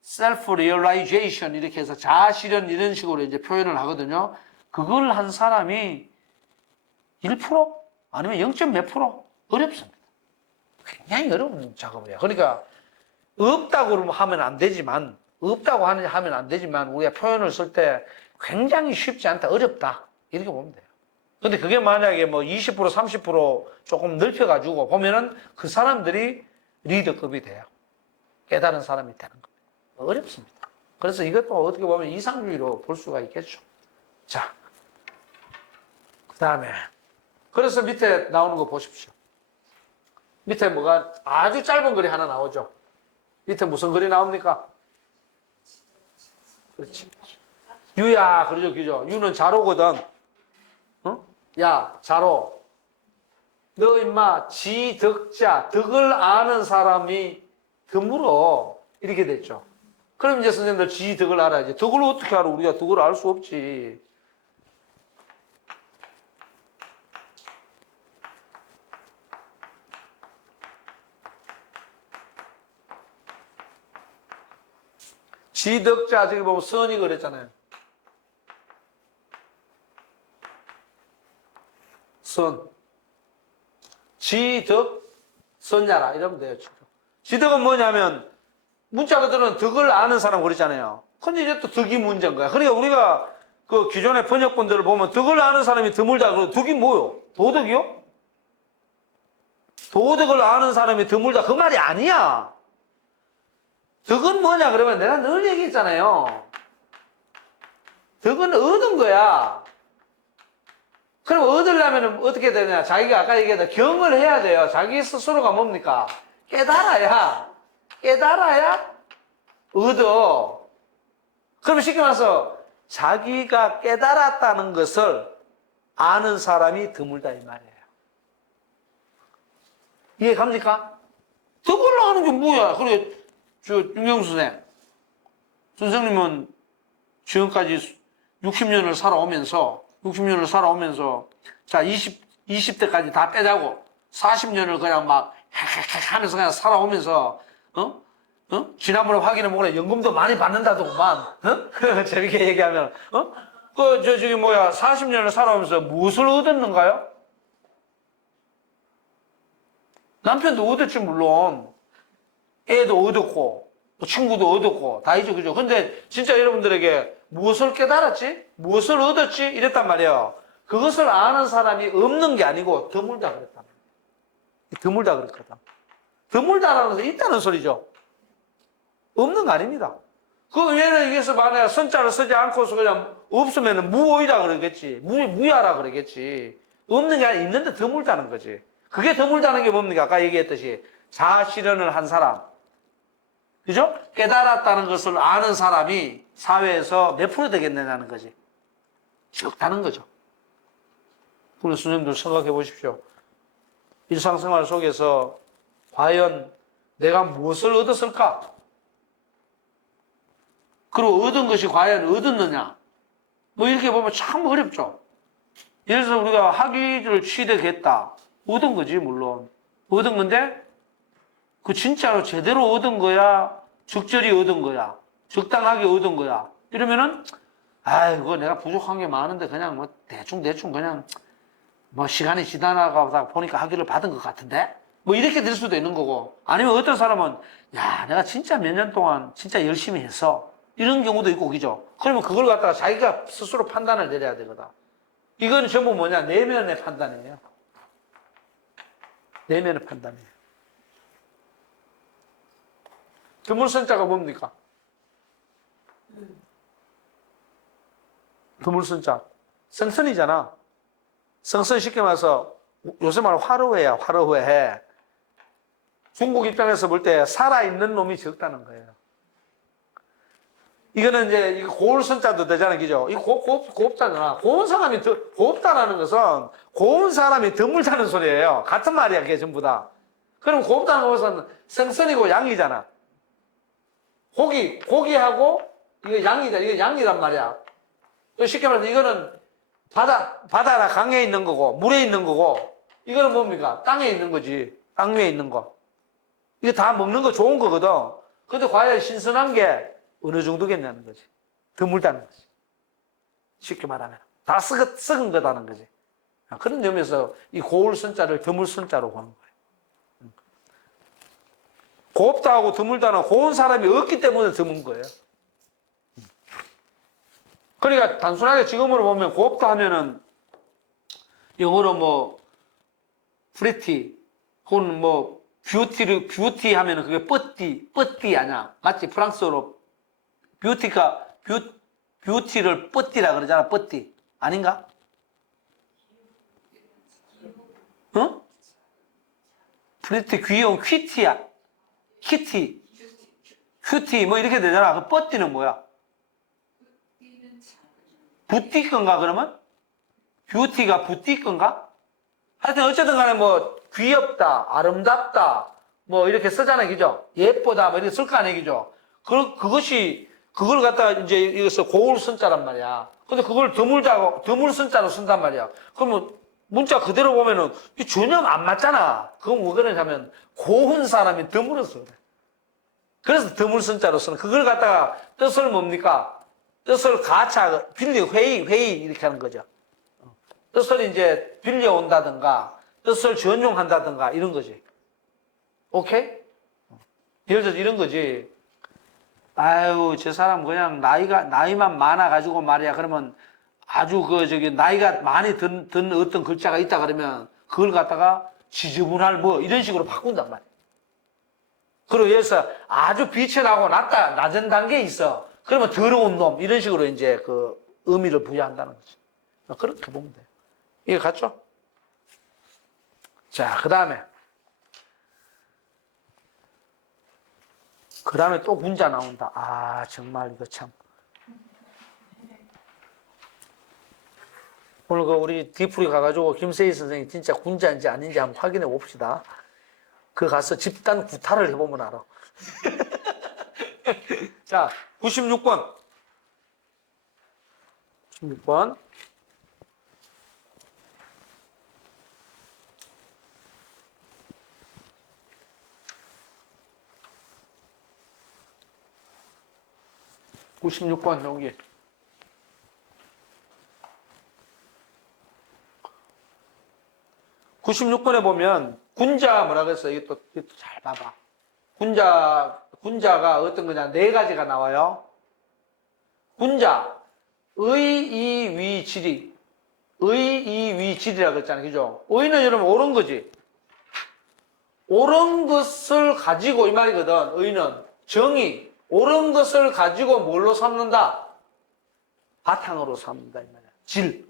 self-realization 이렇게 해서 자아실현 이런 식으로 이제 표현을 하거든요. 그걸 한 사람이 1% 아니면 0. 몇 프로 어렵습니다. 굉장히 어려운 작업이에요. 그러니까 없다고 하면 안 되지만 우리가 표현을 쓸 때 굉장히 쉽지 않다, 어렵다 이렇게 보면 돼요. 근데 그게 만약에 뭐 20%, 30% 조금 넓혀가지고 보면은 그 사람들이 리더급이 돼요. 깨달은 사람이 되는 겁니다. 어렵습니다. 그래서 이것도 어떻게 보면 이상주의로 볼 수가 있겠죠. 자, 그 다음에 그래서 밑에 나오는 거 보십시오. 밑에 뭐가 아주 짧은 글이 하나 나오죠. 밑에 무슨 글이 나옵니까? 그렇지. 유야, 그러죠, 그죠? 유는 자로거든. 어? 야, 자로. 너 임마 지덕자, 덕을 아는 사람이 드물어. 이렇게 됐죠. 그럼 이제 선생님들 지덕을 알아야지. 덕을 어떻게 알아? 우리가 덕을 알 수 없지. 지덕자, 저기 보면 선이 그랬잖아요. 선. 지덕, 선야라. 이러면 돼요, 지금. 지덕은 뭐냐면, 문자 그대로는 덕을 아는 사람 그랬잖아요. 근데 이제 또 덕이 문제인 거야. 그러니까 우리가 그 기존의 번역본들을 보면 덕을 아는 사람이 드물다. 그러고 덕이 뭐요? 도덕이요? 도덕을 아는 사람이 드물다. 그 말이 아니야. 덕은 뭐냐 그러면 내가 늘 얘기했잖아요. 덕은 얻은 거야. 그럼 얻으려면 어떻게 되냐? 자기가 아까 얘기했던 경을 해야 돼요. 자기 스스로가 뭡니까? 깨달아야 얻어. 그럼 쉽게 말해서 자기가 깨달았다는 것을 아는 사람이 드물다 이 말이에요. 이해 갑니까? 덕을 아는 게 뭐야? 그래, 윤경수 선생님은 지금까지 60년을 살아오면서 자, 20대까지 다 빼자고 40년을 그냥 막 하면서 그냥 살아오면서 지난번에 확인해보니까 연금도 많이 받는다더구만. 재밌게 얘기하면 저기 40년을 살아오면서 무엇을 얻었는가요? 남편도 얻었지 물론. 애도 얻었고 친구도 얻었고 다 있죠, 그죠? 근데 진짜 여러분들에게 무엇을 깨달았지? 무엇을 얻었지? 이랬단 말이에요. 그것을 아는 사람이 없는 게 아니고 드물다 그랬단 말이에요. 드물다 그랬거든. 드물다라는 것은 있다는 소리죠. 없는 거 아닙니다. 그 외에는 위해서 만약에 선자를 쓰지 않고서 그냥 없으면 무오이다 그러겠지. 무야라 그러겠지. 없는 게 아니라 있는데 드물다는 거지. 그게 드물다는 게 뭡니까? 아까 얘기했듯이 자아실현을 한 사람. 그죠? 깨달았다는 것을 아는 사람이 사회에서 몇 프로 되겠느냐는 거지. 적다는 거죠. 우리 선생님들 생각해 보십시오. 일상생활 속에서 과연 내가 무엇을 얻었을까? 그리고 얻은 것이 과연 얻었느냐? 뭐 이렇게 보면 참 어렵죠. 예를 들어서 우리가 학위를 취득했다. 얻은 거지, 물론. 얻은 건데, 그 진짜로 제대로 얻은 거야? 적절히 얻은 거야? 적당하게 얻은 거야? 이러면은, 아이고, 내가 부족한 게 많은데 그냥 뭐 대충 그냥 뭐 시간이 지나가다 보니까 학위를 받은 것 같은데? 뭐 이렇게 될 수도 있는 거고. 아니면 어떤 사람은, 야, 내가 진짜 몇 년 동안 진짜 열심히 했어. 이런 경우도 있고, 그죠? 그러면 그걸 갖다가 자기가 스스로 판단을 내려야 되거든. 이건 전부 뭐냐? 내면의 판단이에요. 내면의 판단이에요. 드물선자가 뭡니까? 드물선자. 생선이잖아. 생선 쉽게 말해서 요새 말 화로회야, 화로회. 중국 입장에서 볼 때 살아있는 놈이 적다는 거예요. 이거는 이제 이거 고울선자도 되잖아요, 그죠? 이거 곱다잖아. 고운 사람이 곱다라는 것은 고운 사람이 드물다는 소리예요. 같은 말이야, 그게 전부 다. 그럼 곱다는 것은 생선이고 양이잖아. 고기하고 이거 양이다. 이거 양이란 말이야. 쉽게 말해서 이거는 바다나 강에 있는 거고 물에 있는 거고 이거는 뭡니까? 땅에 있는 거지. 땅 위에 있는 거. 이거 다 먹는 거 좋은 거거든. 근데 과연 신선한 게 어느 정도겠냐는 거지. 드물다는 거지. 쉽게 말하면. 다 썩은 거다는 거지. 그런 점에서 이 고울선자를 드물선자로 보는 거예요. 곱다하고 드물다는 고운 사람이 없기 때문에 드문 거예요. 그러니까 단순하게 지금으로 보면 곱다 하면은 영어로 뭐 프리티 혹은 뭐 뷰티 하면은 그게 뻗띠 아냐? 맞지? 프랑스어로 뷰티를 뻗띠라 그러잖아. 뻗띠 아닌가? 어? 프리티 귀여운 퀴티야. 큐티 뭐 이렇게 되잖아. 그 뻗띠는 뭐야? 부띠 건가 그러면? 뷰티가 부띠 건가? 하여튼 어쨌든 간에 뭐 귀엽다, 아름답다 뭐 이렇게 쓰잖아요, 그죠? 예쁘다 뭐 이렇게 쓸 거 아니에요, 그죠? 그걸 갖다가 이제 이것을 고울선자란 말이야. 근데 그걸 드물선자로 쓴단 말이야. 그러면 문자 그대로 보면은 전혀 안 맞잖아. 그건 왜 그러냐면 고운 사람이 드물어서 그래. 그래서 드물선자로 쓰는 그걸 갖다가 뜻을 뭡니까? 뜻을 가차, 회의 이렇게 하는 거죠. 뜻을 이제 빌려온다든가 뜻을 전용한다든가 이런 거지. 오케이? 예를 들어서 이런 거지. 아유, 저 사람 그냥 나이만 많아가지고 말이야. 그러면 아주 나이가 많이 든 어떤 글자가 있다 그러면 그걸 갖다가 지저분할 뭐 이런 식으로 바꾼단 말이야. 그리고 여기서 아주 빛이 나고 낮은 단계에 있어. 그러면 더러운 놈 이런 식으로 이제 그 의미를 부여한다는 거지. 그렇게 보면 돼요. 이게 같죠? 자, 그 다음에 또 군자 나온다. 아, 정말 이거 참. 오늘 우리 디프리 가가지고 김세희 선생이 진짜 군자인지 아닌지 한번 확인해 봅시다. 그 가서 집단 구타를 해보면 알아. 자, 96번. 96번. 여기. (96번에) 보면 군자 뭐라 그랬어? 이것도 잘 봐봐. 군자가 어떤 거냐? 4가지가 나와요. 군자 의이위질이 의이위질이라고 그랬잖아요. 그죠? 의는 여러분 옳은 거지. 옳은 것을 가지고 이 말이거든. 의는 정의 옳은 것을 가지고 뭘로 삼는다? 바탕으로 삼는다 이 말이야. 질.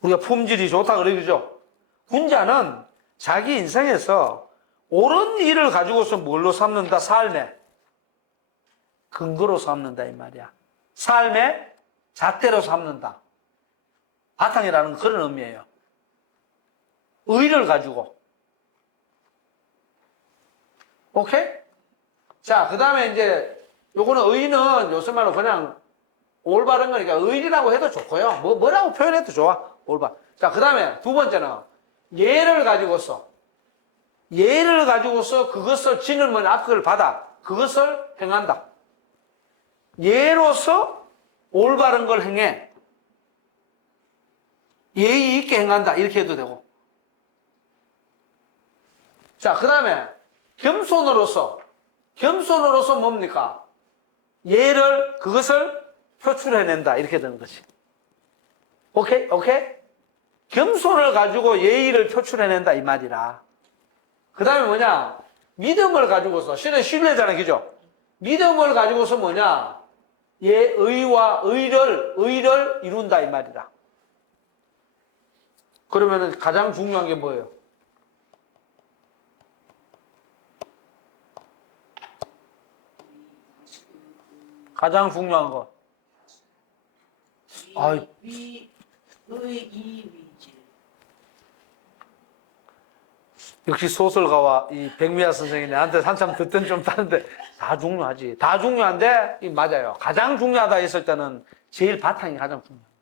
우리가 품질이 좋다 그러죠. 군자는 자기 인생에서 옳은 일을 가지고서 뭘로 삼는다? 삶의 근거로 삼는다 이 말이야. 삶의 잣대로 삼는다. 바탕이라는 그런 의미예요. 의를 가지고. 오케이? 자, 그 다음에 이제 요거는 의는 요새 말로 그냥 올바른 거니까 의리라고 해도 좋고요. 뭐라고 표현해도 좋아. 올바. 자, 그 다음에 두 번째는 예를 가지고서 그것을 지는 앞을 받아 그것을 행한다. 예로서 올바른 걸 행해. 예의 있게 행한다. 이렇게 해도 되고. 자, 그 다음에 겸손으로서 뭡니까? 그것을 표출해낸다. 이렇게 되는 거지. 오케이? 겸손을 가지고 예의를 표출해낸다. 이 말이라. 그 다음에 뭐냐? 믿음을 가지고서, 신뢰잖아요. 그죠? 믿음을 가지고서 뭐냐? 의와 의를 이룬다, 이 말이다. 그러면은 가장 중요한 게 뭐예요? 가장 중요한 거. 아이. 의이위질. 역시 소설가와 이 백미아 선생이 나한테 한참 듣던 좀 다른데 다 중요하지. 다 중요한데 맞아요. 가장 중요하다 했을 때는 제일 바탕이 가장 중요합니다.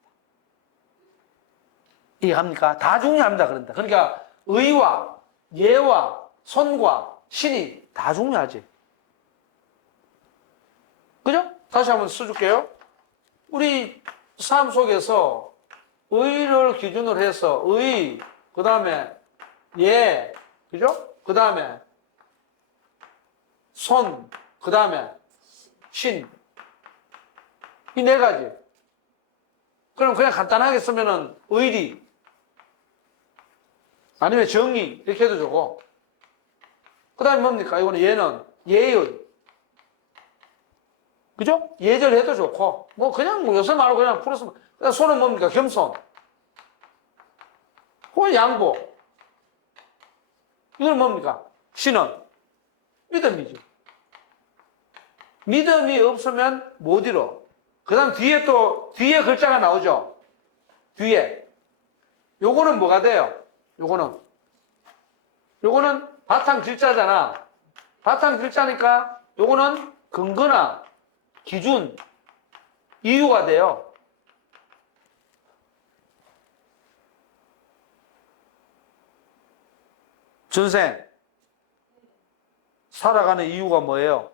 이해합니까? 다 중요합니다. 그런데 그러니까 의와 예와 선과 신이 다 중요하지. 그죠? 다시 한번 써줄게요. 우리 삶 속에서 의를 기준으로 해서 그 다음에 예, 그죠? 그 다음에 그 다음에 신. 이 네 가지. 그럼 그냥 간단하게 쓰면은 의리, 아니면 정의, 이렇게 해도 좋고. 그 다음에 뭡니까? 이거는 예는 예의. 그죠? 예절 해도 좋고. 뭐 그냥 뭐 요새 말로 그냥 풀었으면. 그다음 손은 뭡니까? 겸손. 혹은 양보. 이건 뭡니까? 신은 믿음이죠. 믿음이 없으면 못 이뤄. 그 다음 뒤에 글자가 나오죠? 뒤에. 요거는 뭐가 돼요? 요거는 바탕 글자잖아. 바탕 글자니까 요거는 근거나 기준, 이유가 돼요. 전생, 살아가는 이유가 뭐예요?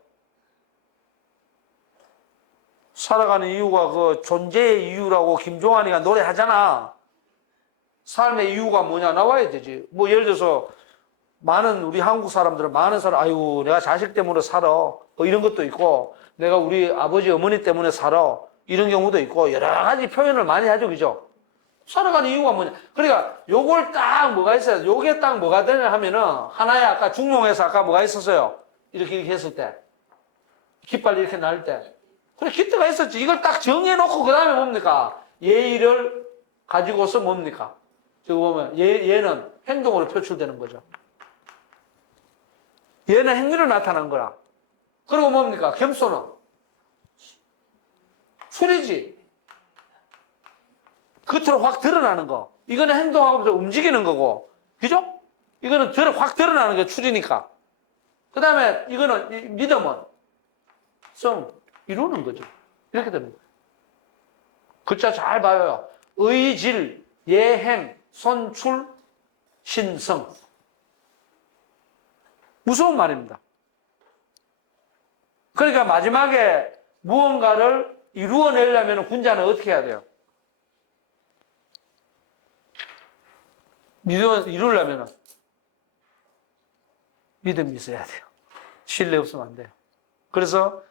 살아가는 이유가 그 존재의 이유라고 김종환이가 노래하잖아. 삶의 이유가 뭐냐 나와야 되지. 뭐 예를 들어서 우리 한국 사람들은 많은 사람, 아유, 내가 자식 때문에 살아. 이런 것도 있고, 내가 우리 아버지, 어머니 때문에 살아. 이런 경우도 있고, 여러 가지 표현을 많이 하죠. 그죠? 살아가는 이유가 뭐냐. 그러니까, 요걸 딱 뭐가 있어요. 요게 딱 뭐가 되냐 하면은, 하나의 아까 중용에서 아까 뭐가 있었어요. 이렇게 했을 때. 깃발 이렇게 날 때. 그래, 기대가 있었지. 이걸 딱 정해놓고, 그 다음에 뭡니까? 예의를 가지고서 뭡니까? 저거 보면, 얘는 행동으로 표출되는 거죠. 얘는 행위로 나타난 거라. 그리고 뭡니까? 겸손은 술이지. 겉으로 확 드러나는 거. 이거는 행동하면서 움직이는 거고. 그죠? 이거는 확 드러나는 게 출이니까. 그 다음에 이거는 믿음은 이루는 거죠. 이렇게 되는 거예요. 글자 잘 봐요. 의질, 예행, 선출, 신성. 무서운 말입니다. 그러니까 마지막에 무언가를 이루어내려면 군자는 어떻게 해야 돼요? 이루려면 믿음이 있어야 돼요. 신뢰 없으면 안 돼요. 그래서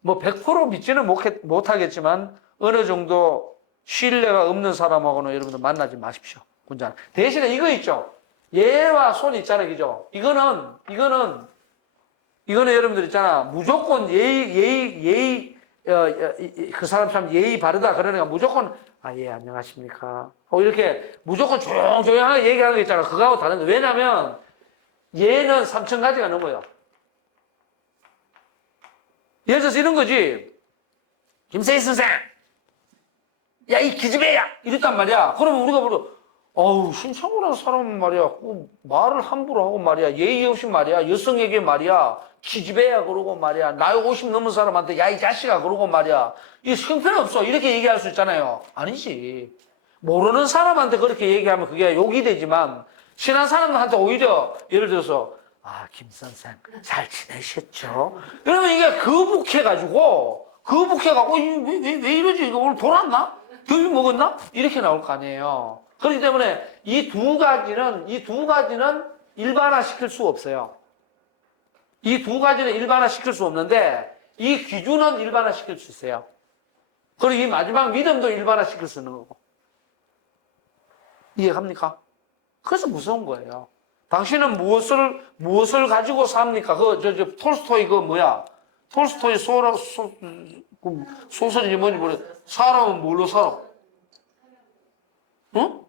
뭐 100% 믿지는 못하겠지만 어느 정도 신뢰가 없는 사람하고는 여러분들 만나지 마십시오. 군자는. 대신에 이거 있죠. 예와 손 있잖아요. 그죠? 이거는 여러분들 있잖아. 무조건 그 사람 참 예의 바르다. 그러니까 무조건, 예, 안녕하십니까. 이렇게 무조건 조용조용하게 얘기하는 거 있잖아. 그거하고 다른 거. 왜냐면, 예는 3,000가지가 넘어요. 예를 들어서 이런 거지. 김세희 선생! 야, 이 기집애야! 이랬단 말이야. 그러면 우리가 신창호라는 사람은 말이야, 말을 함부로 하고 말이야, 예의 없이 말이야, 여성에게 말이야, 기집애야 그러고 말이야, 나이 50 넘은 사람한테 야, 이 자식아 그러고 말이야, 이 형편없어. 이렇게 얘기할 수 있잖아요. 아니지. 모르는 사람한테 그렇게 얘기하면 그게 욕이 되지만, 친한 사람한테 오히려, 예를 들어서, 김 선생, 잘 지내셨죠? 그러면 이게 거북해가지고, 왜 이러지? 이거 오늘 돌았나? 더위 먹었나? 이렇게 나올 거 아니에요. 그렇기 때문에 이 두 가지는 일반화시킬 수 없어요. 이 두 가지는 일반화시킬 수 없는데 이 기준은 일반화시킬 수 있어요. 그리고 이 마지막 믿음도 일반화시킬 수 있는 거고. 이해갑니까? 그래서 무서운 거예요. 당신은 무엇을 가지고 삽니까? 톨스토이 톨스토이 소설이 뭔지 모르 사람은 뭘로 살아? 응?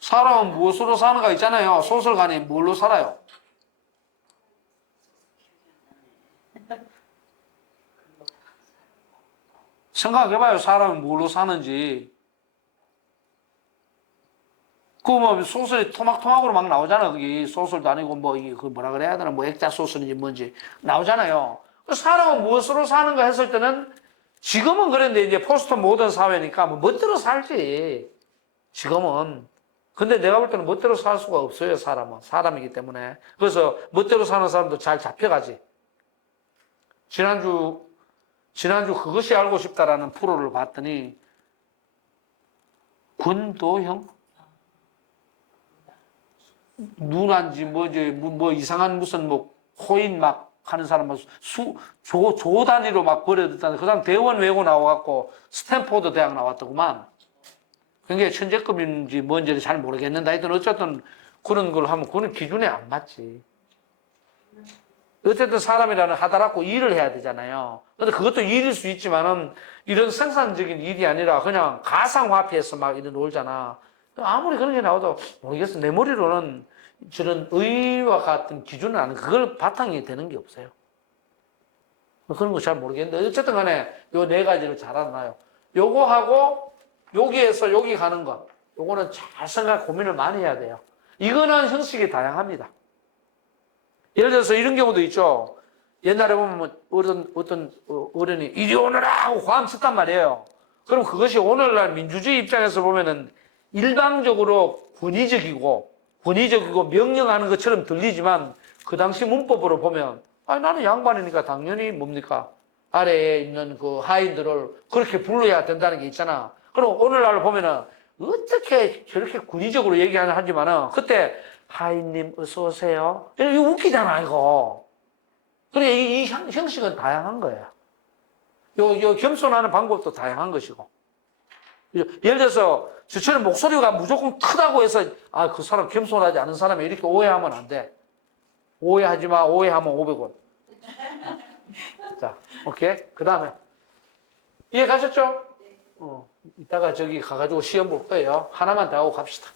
사람은 무엇으로 사는가 있잖아요. 소설가님 뭘로 살아요? 생각해봐요. 사람은 뭘로 사는지. 뭐 소설이 토막토막으로 막 나오잖아. 그게 소설도 아니고 이게 뭐라 그래야 되나 액자 소설인지 뭔지 나오잖아요. 사람은 무엇으로 사는가 했을 때는 지금은 그런데 이제 포스트 모던 사회니까 멋대로 살지. 지금은. 근데 내가 볼 때는 멋대로 살 수가 없어요. 사람은. 사람이기 때문에. 그래서 멋대로 사는 사람도 잘 잡혀가지. 지난주 그것이 알고 싶다라는 프로를 봤더니 권도형? 누난지 이상한 무슨 코인 막 하는 사람 조 단위로 막 버려졌다는 그 사람 대원 외고 나와갖고 스탠포드 대학 나왔더구만. 그게 천재급인지 뭔지를 잘 모르겠는데 하여튼 어쨌든 그런 걸 하면 그건 기준에 안 맞지. 어쨌든 사람이라는 하다라고 일을 해야 되잖아요. 근데 그것도 일일 수 있지만은 이런 생산적인 일이 아니라 그냥 가상화폐에서 막 이런 놀잖아. 아무리 그런 게 나와도 모르겠어. 내 머리로는 저런 의와 같은 기준은 아는 그걸 바탕이 되는 게 없어요. 그런 거 잘 모르겠는데 어쨌든 간에 요 네 가지를 잘 알아놔요. 요거 하고 여기에서 여기 가는 것 요거는 잘 생각 고민을 많이 해야 돼요. 이거는 형식이 다양합니다. 예를 들어서 이런 경우도 있죠. 옛날에 보면 어떤 어른이 이리 오너라 하고 화음 썼단 말이에요. 그럼 그것이 오늘날 민주주의 입장에서 보면은 일방적으로 권위적이고 명령하는 것처럼 들리지만 그 당시 문법으로 보면 나는 양반이니까 당연히 뭡니까? 아래에 있는 그 하인들을 그렇게 불러야 된다는 게 있잖아. 그럼 오늘날 보면은 어떻게 저렇게 권위적으로 얘기하지만은 그때 하인님 어서 오세요. 이거 웃기잖아 이거. 그러니까 이 형식은 다양한 거예요. 요 겸손하는 방법도 다양한 것이고. 예를 들어서 저처럼 목소리가 무조건 크다고 해서 그 사람 겸손하지 않은 사람이 이렇게 오해하면 안 돼. 오해하지 마. 오해하면 500원. 자, 오케이. 그 다음에 이해 가셨죠? 이따가 저기 가가지고 시험 볼 거예요. 하나만 더 하고 갑시다.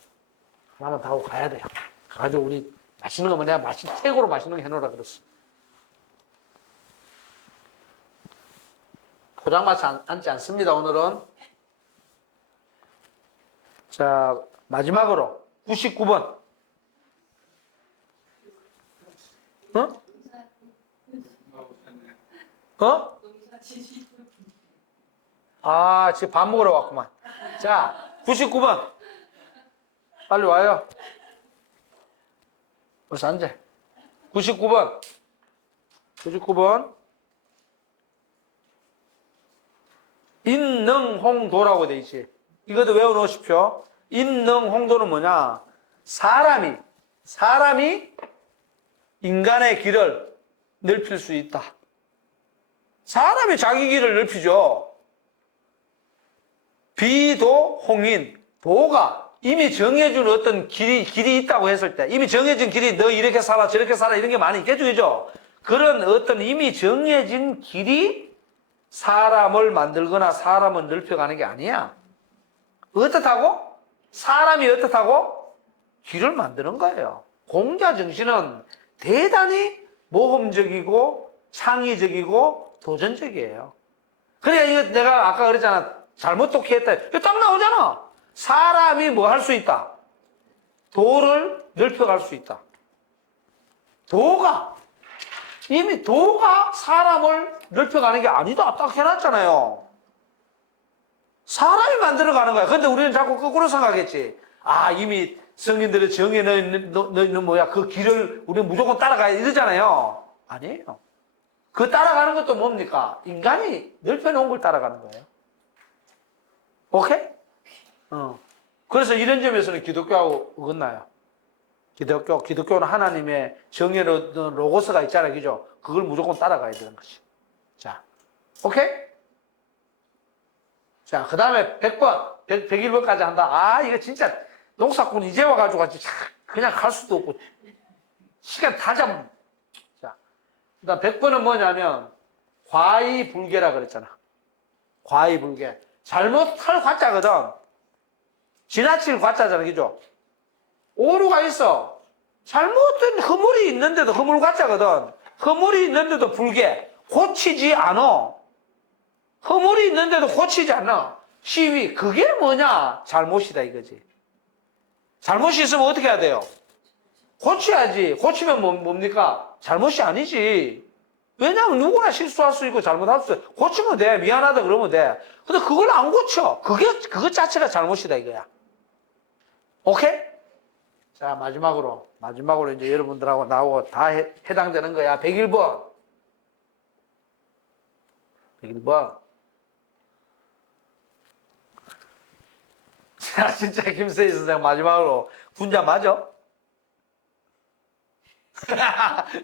하나만 더 하고 가야 돼요. 가가지고 우리 맛있는 거 내가 최고로 맛있는 거 해놓으라 그랬어. 포장마차 앉지 않습니다, 오늘은. 자, 마지막으로 99번. 지금 밥 먹으러 왔구만. 자, 99번. 빨리 와요. 벌써 앉아. 99번. 인능홍도라고 돼 있지. 이것도 외워놓으십시오. 인능홍도는 뭐냐? 사람이 인간의 길을 넓힐 수 있다. 사람이 자기 길을 넓히죠. 비도홍인, 도가 이미 정해준 어떤 길이 있다고 했을 때, 이미 정해진 길이 너 이렇게 살아, 저렇게 살아, 이런 게 많이 있겠죠, 그죠? 그런 어떤 이미 정해진 길이 사람을 만들거나 사람을 넓혀가는 게 아니야. 어떻다고? 사람이 어떻다고? 길을 만드는 거예요. 공자 정신은 대단히 모험적이고 창의적이고 도전적이에요. 그러니까 이거 내가 아까 그랬잖아. 잘못 독해했다. 이거 딱 나오잖아. 사람이 뭐 할 수 있다? 도를 넓혀갈 수 있다. 이미 도가 사람을 넓혀가는 게 아니다. 딱 해놨잖아요. 사람이 만들어가는 거야. 근데 우리는 자꾸 거꾸로 생각했지. 이미 성인들이 정해놓는 그 길을 우리는 무조건 따라가야 이러잖아요. 아니에요. 그 따라가는 것도 뭡니까? 인간이 넓혀놓은 걸 따라가는 거예요. 오케이? 그래서 이런 점에서는 기독교하고 어긋나요. 기독교는 하나님의 정해놓은 로고스가 있잖아요. 그죠? 그걸 무조건 따라가야 되는 거지. 자, 오케이? 자, 그 다음에 100번, 101번까지 한다. 이거 진짜 농사꾼 이제 와가지고 그냥 갈 수도 없고 시간 다 잡는. 자, 그다음 100번은 뭐냐면 과이불개라 그랬잖아. 과이불개. 잘못할 과자거든. 지나칠 과자잖아, 그죠? 오류가 있어. 잘못된 허물이 있는데도 허물 과자거든. 허물이 있는데도 불개. 고치지 않아. 허물이 있는데도 고치지 않아. 시위. 그게 뭐냐? 잘못이다 이거지. 잘못이 있으면 어떻게 해야 돼요? 고쳐야지. 고치면 뭡니까? 잘못이 아니지. 왜냐하면 누구나 실수할 수 있고 잘못할 수 있고 고치면 돼. 미안하다 그러면 돼. 근데 그걸 안 고쳐. 그것 자체가 잘못이다 이거야. 오케이? 자, 마지막으로 이제 여러분들하고 나하고 다 해당되는 거야. 101번. 101번. 자, 진짜 김세희 선생 마지막으로 군자 맞아?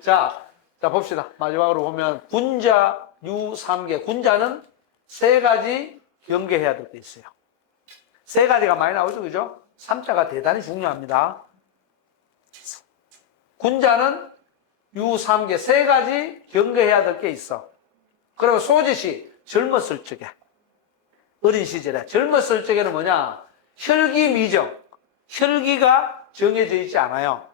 자, 봅시다. 마지막으로 보면 군자 유3개. 군자는 세 가지 경계해야 될 게 있어요. 세 가지가 많이 나오죠, 그죠? 3자가 대단히 중요합니다. 군자는 유3개 세 가지 경계해야 될 게 있어. 그리고 소짓이 젊었을 적에, 어린 시절에 젊었을 적에는 뭐냐? 혈기미정, 혈기가 정해져 있지 않아요.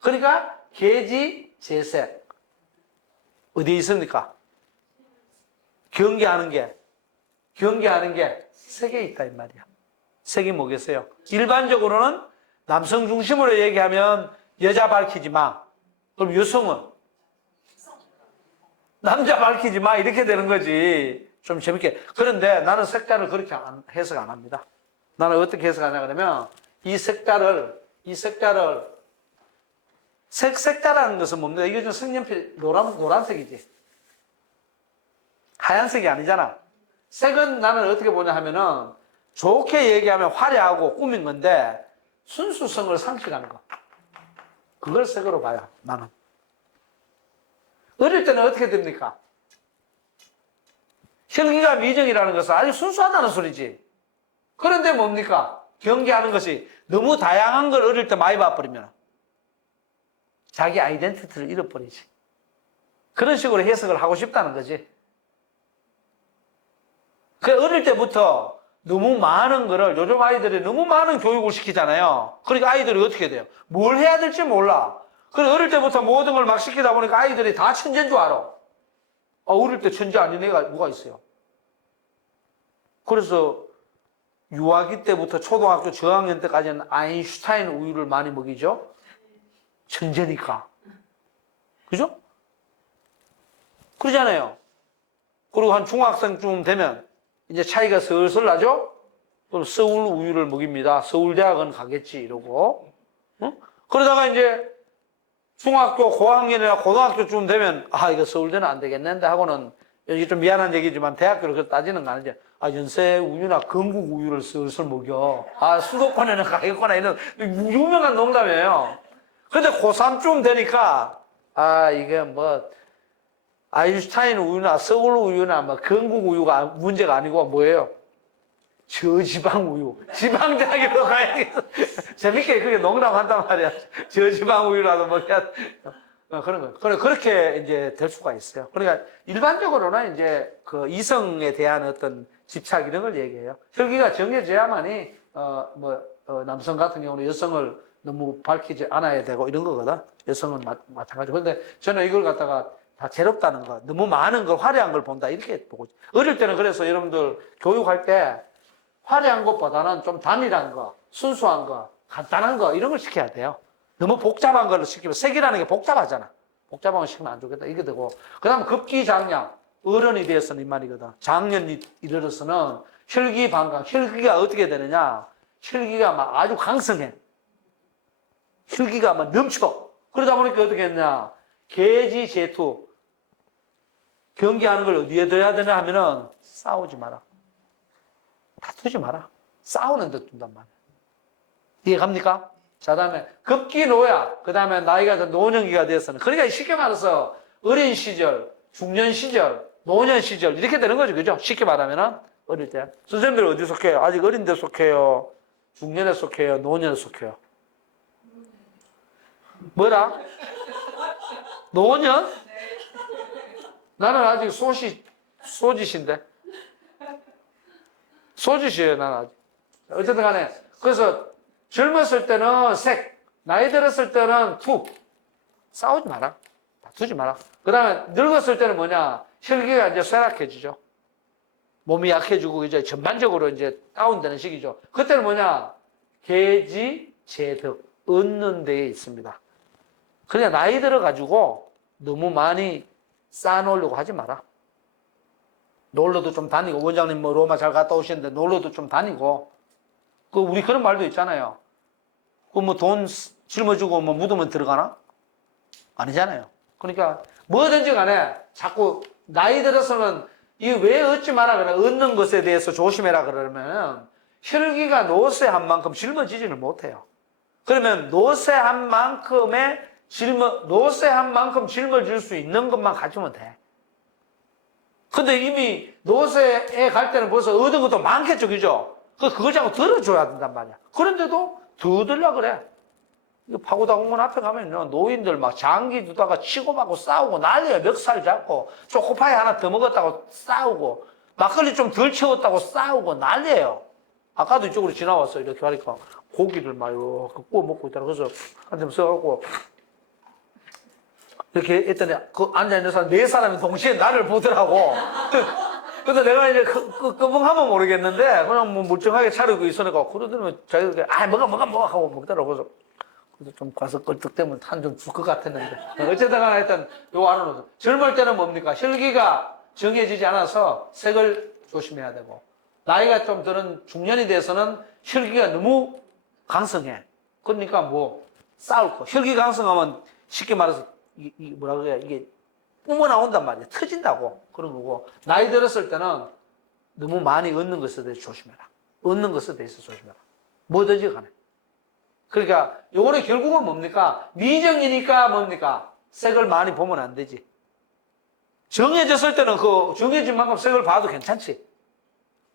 그러니까 계지재색 어디에 있습니까? 경계하는 게 세 개 있다 이 말이야. 세 개 뭐겠어요? 일반적으로는 남성 중심으로 얘기하면 여자 밝히지 마. 그럼 여성은 남자 밝히지 마 이렇게 되는 거지. 좀 재밌게. 그런데 나는 색깔을 그렇게 해석 안 합니다. 나는 어떻게 해석하냐 그러면 이 색깔을 색깔이라는 것은 뭡니까? 이게 좀 색연필 노란색이지. 하얀색이 아니잖아. 색은 나는 어떻게 보냐 하면은 좋게 얘기하면 화려하고 꾸민 건데 순수성을 상실하는 거. 그걸 색으로 봐요, 나는. 어릴 때는 어떻게 됩니까? 혈기가 미정이라는 것은 아주 순수하다는 소리지. 그런데 뭡니까? 경계하는 것이 너무 다양한 걸 어릴 때 많이 봐버리면 자기 아이덴티티를 잃어버리지. 그런 식으로 해석을 하고 싶다는 거지. 그 어릴 때부터 너무 많은 거를 요즘 아이들이 너무 많은 교육을 시키잖아요. 그러니까 아이들이 어떻게 돼요? 뭘 해야 될지 몰라. 그래서 어릴 때부터 모든 걸 막 시키다 보니까 아이들이 다 천재인 줄 알아. 어릴 때 천재 아닌 애가 누가 있어요? 그래서 유아기 때부터 초등학교 저학년 때까지는 아인슈타인 우유를 많이 먹이죠? 천재니까. 그죠? 그러잖아요. 그리고 한 중학생쯤 되면 이제 차이가 슬슬 나죠? 그럼 서울 우유를 먹입니다. 서울대학은 가겠지, 이러고. 응? 그러다가 이제 중학교 고학년이나 고등학교쯤 되면 이거 서울대는 안 되겠는데 하고는 이게 좀 미안한 얘기지만 대학교를 그렇게 따지는 거 아니지. 연세 우유나 건국 우유를 슬슬 먹여. 수도권에는 가겠구나. 이런 유명한 농담이에요. 근데 고3쯤 되니까 이게 뭐 아인슈타인 우유나 서울 우유나 뭐 건국 우유가 문제가 아니고 뭐예요? 저지방 우유. 지방대학으로 가야겠어. 재밌게 그게 농담한단 말이야. 저지방 우유라도 먹여야 그런 거. 그렇게 이제 될 수가 있어요. 그러니까 일반적으로는 이제 그 이성에 대한 어떤 집착 이런 걸 얘기해요. 혈기가 정해져야만이 남성 같은 경우는 여성을 너무 밝히지 않아야 되고 이런 거거든. 여성은 마찬가지고. 근데 저는 이걸 갖다가 다 괴롭다는 거, 너무 많은 걸, 화려한 걸 본다 이렇게 보고. 어릴 때는 그래서 여러분들 교육할 때 화려한 것보다는 좀 단일한 거, 순수한 거, 간단한 거 이런 걸 시켜야 돼요. 너무 복잡한 걸 시키면 색이라는 게 복잡하잖아. 복잡한 거 시키면 안 좋겠다 이게 되고. 그 다음 급기장량. 어른이 되어서는 이 말이거든. 장년이 이르러서는 혈기방강. 혈기가 어떻게 되느냐. 혈기가 막 아주 강성해. 혈기가 막 넘쳐. 그러다 보니까 어떻게 했냐. 계지제투. 경계하는 걸 어디에 둬야 되냐 하면은 싸우지 마라. 다투지 마라. 싸우는 데 둔단 말이야. 이해 갑니까? 자, 다음에 급기노야. 그 다음에 나이가 노년기가 되어서는. 그러니까 쉽게 말해서 어린 시절, 중년 시절, 노년 시절 이렇게 되는 거죠. 그죠? 쉽게 말하면은 어릴 때. 선생님들 어디 속해요? 아직 어린 데 속해요? 중년에 속해요? 노년에 속해요? 뭐라? 노년? 나는 아직 소짓인데. 소짓이에요, 나는 아직. 어쨌든 간에. 그래서 젊었을 때는 색, 나이 들었을 때는 툭. 싸우지 마라. 다투지 마라. 그 다음에 늙었을 때는 뭐냐? 혈기가 이제 쇠락해지죠. 몸이 약해지고 이제 전반적으로 이제 다운되는 시기죠. 그때는 뭐냐? 계지, 제덕, 얻는 데에 있습니다. 그냥 나이 들어가지고 너무 많이 쌓아놓으려고 하지 마라. 놀러도 좀 다니고, 원장님 뭐 로마 잘 갔다 오시는데 놀러도 좀 다니고, 우리 그런 말도 있잖아요. 뭐 돈 짊어지고 뭐 묻으면 들어가나? 아니잖아요. 그러니까 뭐든지 간에 자꾸 나이 들어서는 이 왜 얻지 마라 그래. 얻는 것에 대해서 조심해라 그러면 혈기가 노쇠한 만큼 짊어지지를 못해요. 그러면 노쇠한 만큼 짊어질 수 있는 것만 가지면 돼. 근데 이미 노쇠에 갈 때는 벌써 얻은 것도 많겠죠, 그죠? 그걸 자꾸 들어줘야 된단 말이야. 그런데도 더 들려 그래. 파고다 공원 앞에 가면요, 노인들 막 장기 두다가 치고받고 싸우고 난리야. 멱살 잡고, 초코파이 하나 더 먹었다고 싸우고, 막걸리 좀 덜 채웠다고 싸우고 난리예요. 아까도 이쪽으로 지나왔어. 이렇게 하니까 고기를 막 이렇게 구워 먹고 있더라. 그래서 한점 써갖고, 이렇게 했더니 그 앉아있는 사람, 네 사람이 동시에 나를 보더라고. 그래서 내가 이제 끄벙하면 모르겠는데, 그냥 뭐 멀쩡하게 차리고 있으니까, 그러더니 자기가, 먹어 하고 먹더라고. 그래서 좀 가서 껄떡대면 한 좀 줄 것 같았는데. 어쨌든 간에 하여튼 요거 알아놓으세요. 젊을 때는 뭡니까? 혈기가 정해지지 않아서 색을 조심해야 되고, 나이가 좀 들은 중년이 돼서는 혈기가 너무 강성해. 그러니까 뭐 싸울 거. 혈기 강성하면 쉽게 말해서 뭐라 그래, 이게 뿜어 나온단 말이야. 터진다고. 그런 거고, 나이 들었을 때는 너무 많이 얻는 것에 대해서 조심해라. 얻는 것에 대해서 조심해라. 뭐든지 간에. 그러니까 요거는 결국은 뭡니까? 미정이니까 뭡니까? 색을 많이 보면 안 되지. 정해졌을 때는 그 정해진 만큼 색을 봐도 괜찮지.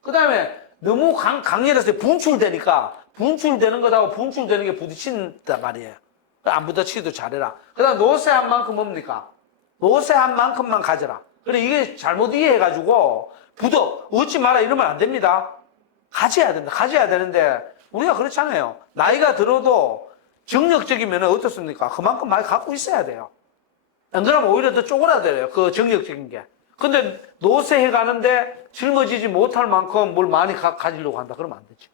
그 다음에 너무 강렬해서 분출되니까 분출되는 것하고 분출되는 게 부딪힌단 말이에요. 안 부딪히도 잘해라. 그 다음 노쇠한 만큼 뭡니까? 노쇠한 만큼만 가져라. 그래, 이게 잘못 이해해가지고 얻지 마라 이러면 안 됩니다. 가져야 된다. 가져야 되는데 우리가 그렇잖아요. 나이가 들어도 정력적이면 어떻습니까? 그만큼 많이 갖고 있어야 돼요. 안 그러면 오히려 더 쪼그라들어요. 그 정력적인 게. 근데 노쇠해 가는데 짊어지지 못할 만큼 뭘 많이 가지려고 한다. 그러면 안 되지.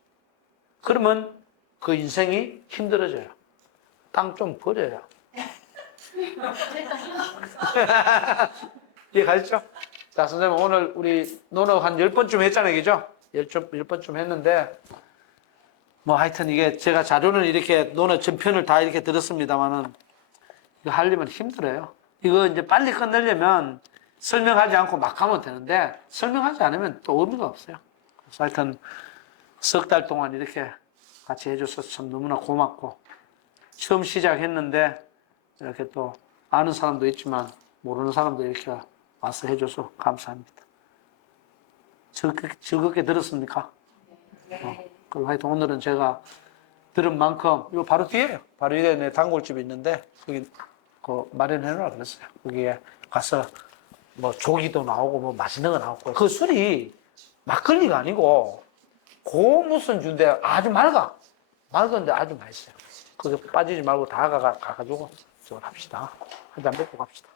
그러면 그 인생이 힘들어져요. 땅 좀 버려요. 이해 가시죠? 자, 선생님 오늘 우리 논어 한 10번쯤 했잖아요. 그죠? 10번쯤 했는데 뭐 하여튼 이게 제가 자료는 이렇게 논어 전편을 다 이렇게 들었습니다만은 이거 하려면 힘들어요. 이거 이제 빨리 끝내려면 설명하지 않고 막 하면 되는데 설명하지 않으면 또 의미가 없어요. 그래서 하여튼 석 달 동안 이렇게 같이 해줘서 참 너무나 고맙고 처음 시작했는데 이렇게 또 아는 사람도 있지만 모르는 사람도 이렇게 와서 해줘서 감사합니다. 즐겁게 들었습니까? 그리고 하여튼 오늘은 제가 들은 만큼, 이거 바로 뒤에요. 바로 뒤에 내 단골집이 있는데, 거기, 마련해놓으라 그랬어요. 거기에 가서, 뭐, 조기도 나오고, 뭐, 맛있는 거 나오고. 그 술이 막걸리가 아니고, 무슨 주인데 아주 맑은데 아주 맛있어요. 거기 빠지지 말고 다 가가지고, 저걸 합시다. 한 잔 먹고 갑시다.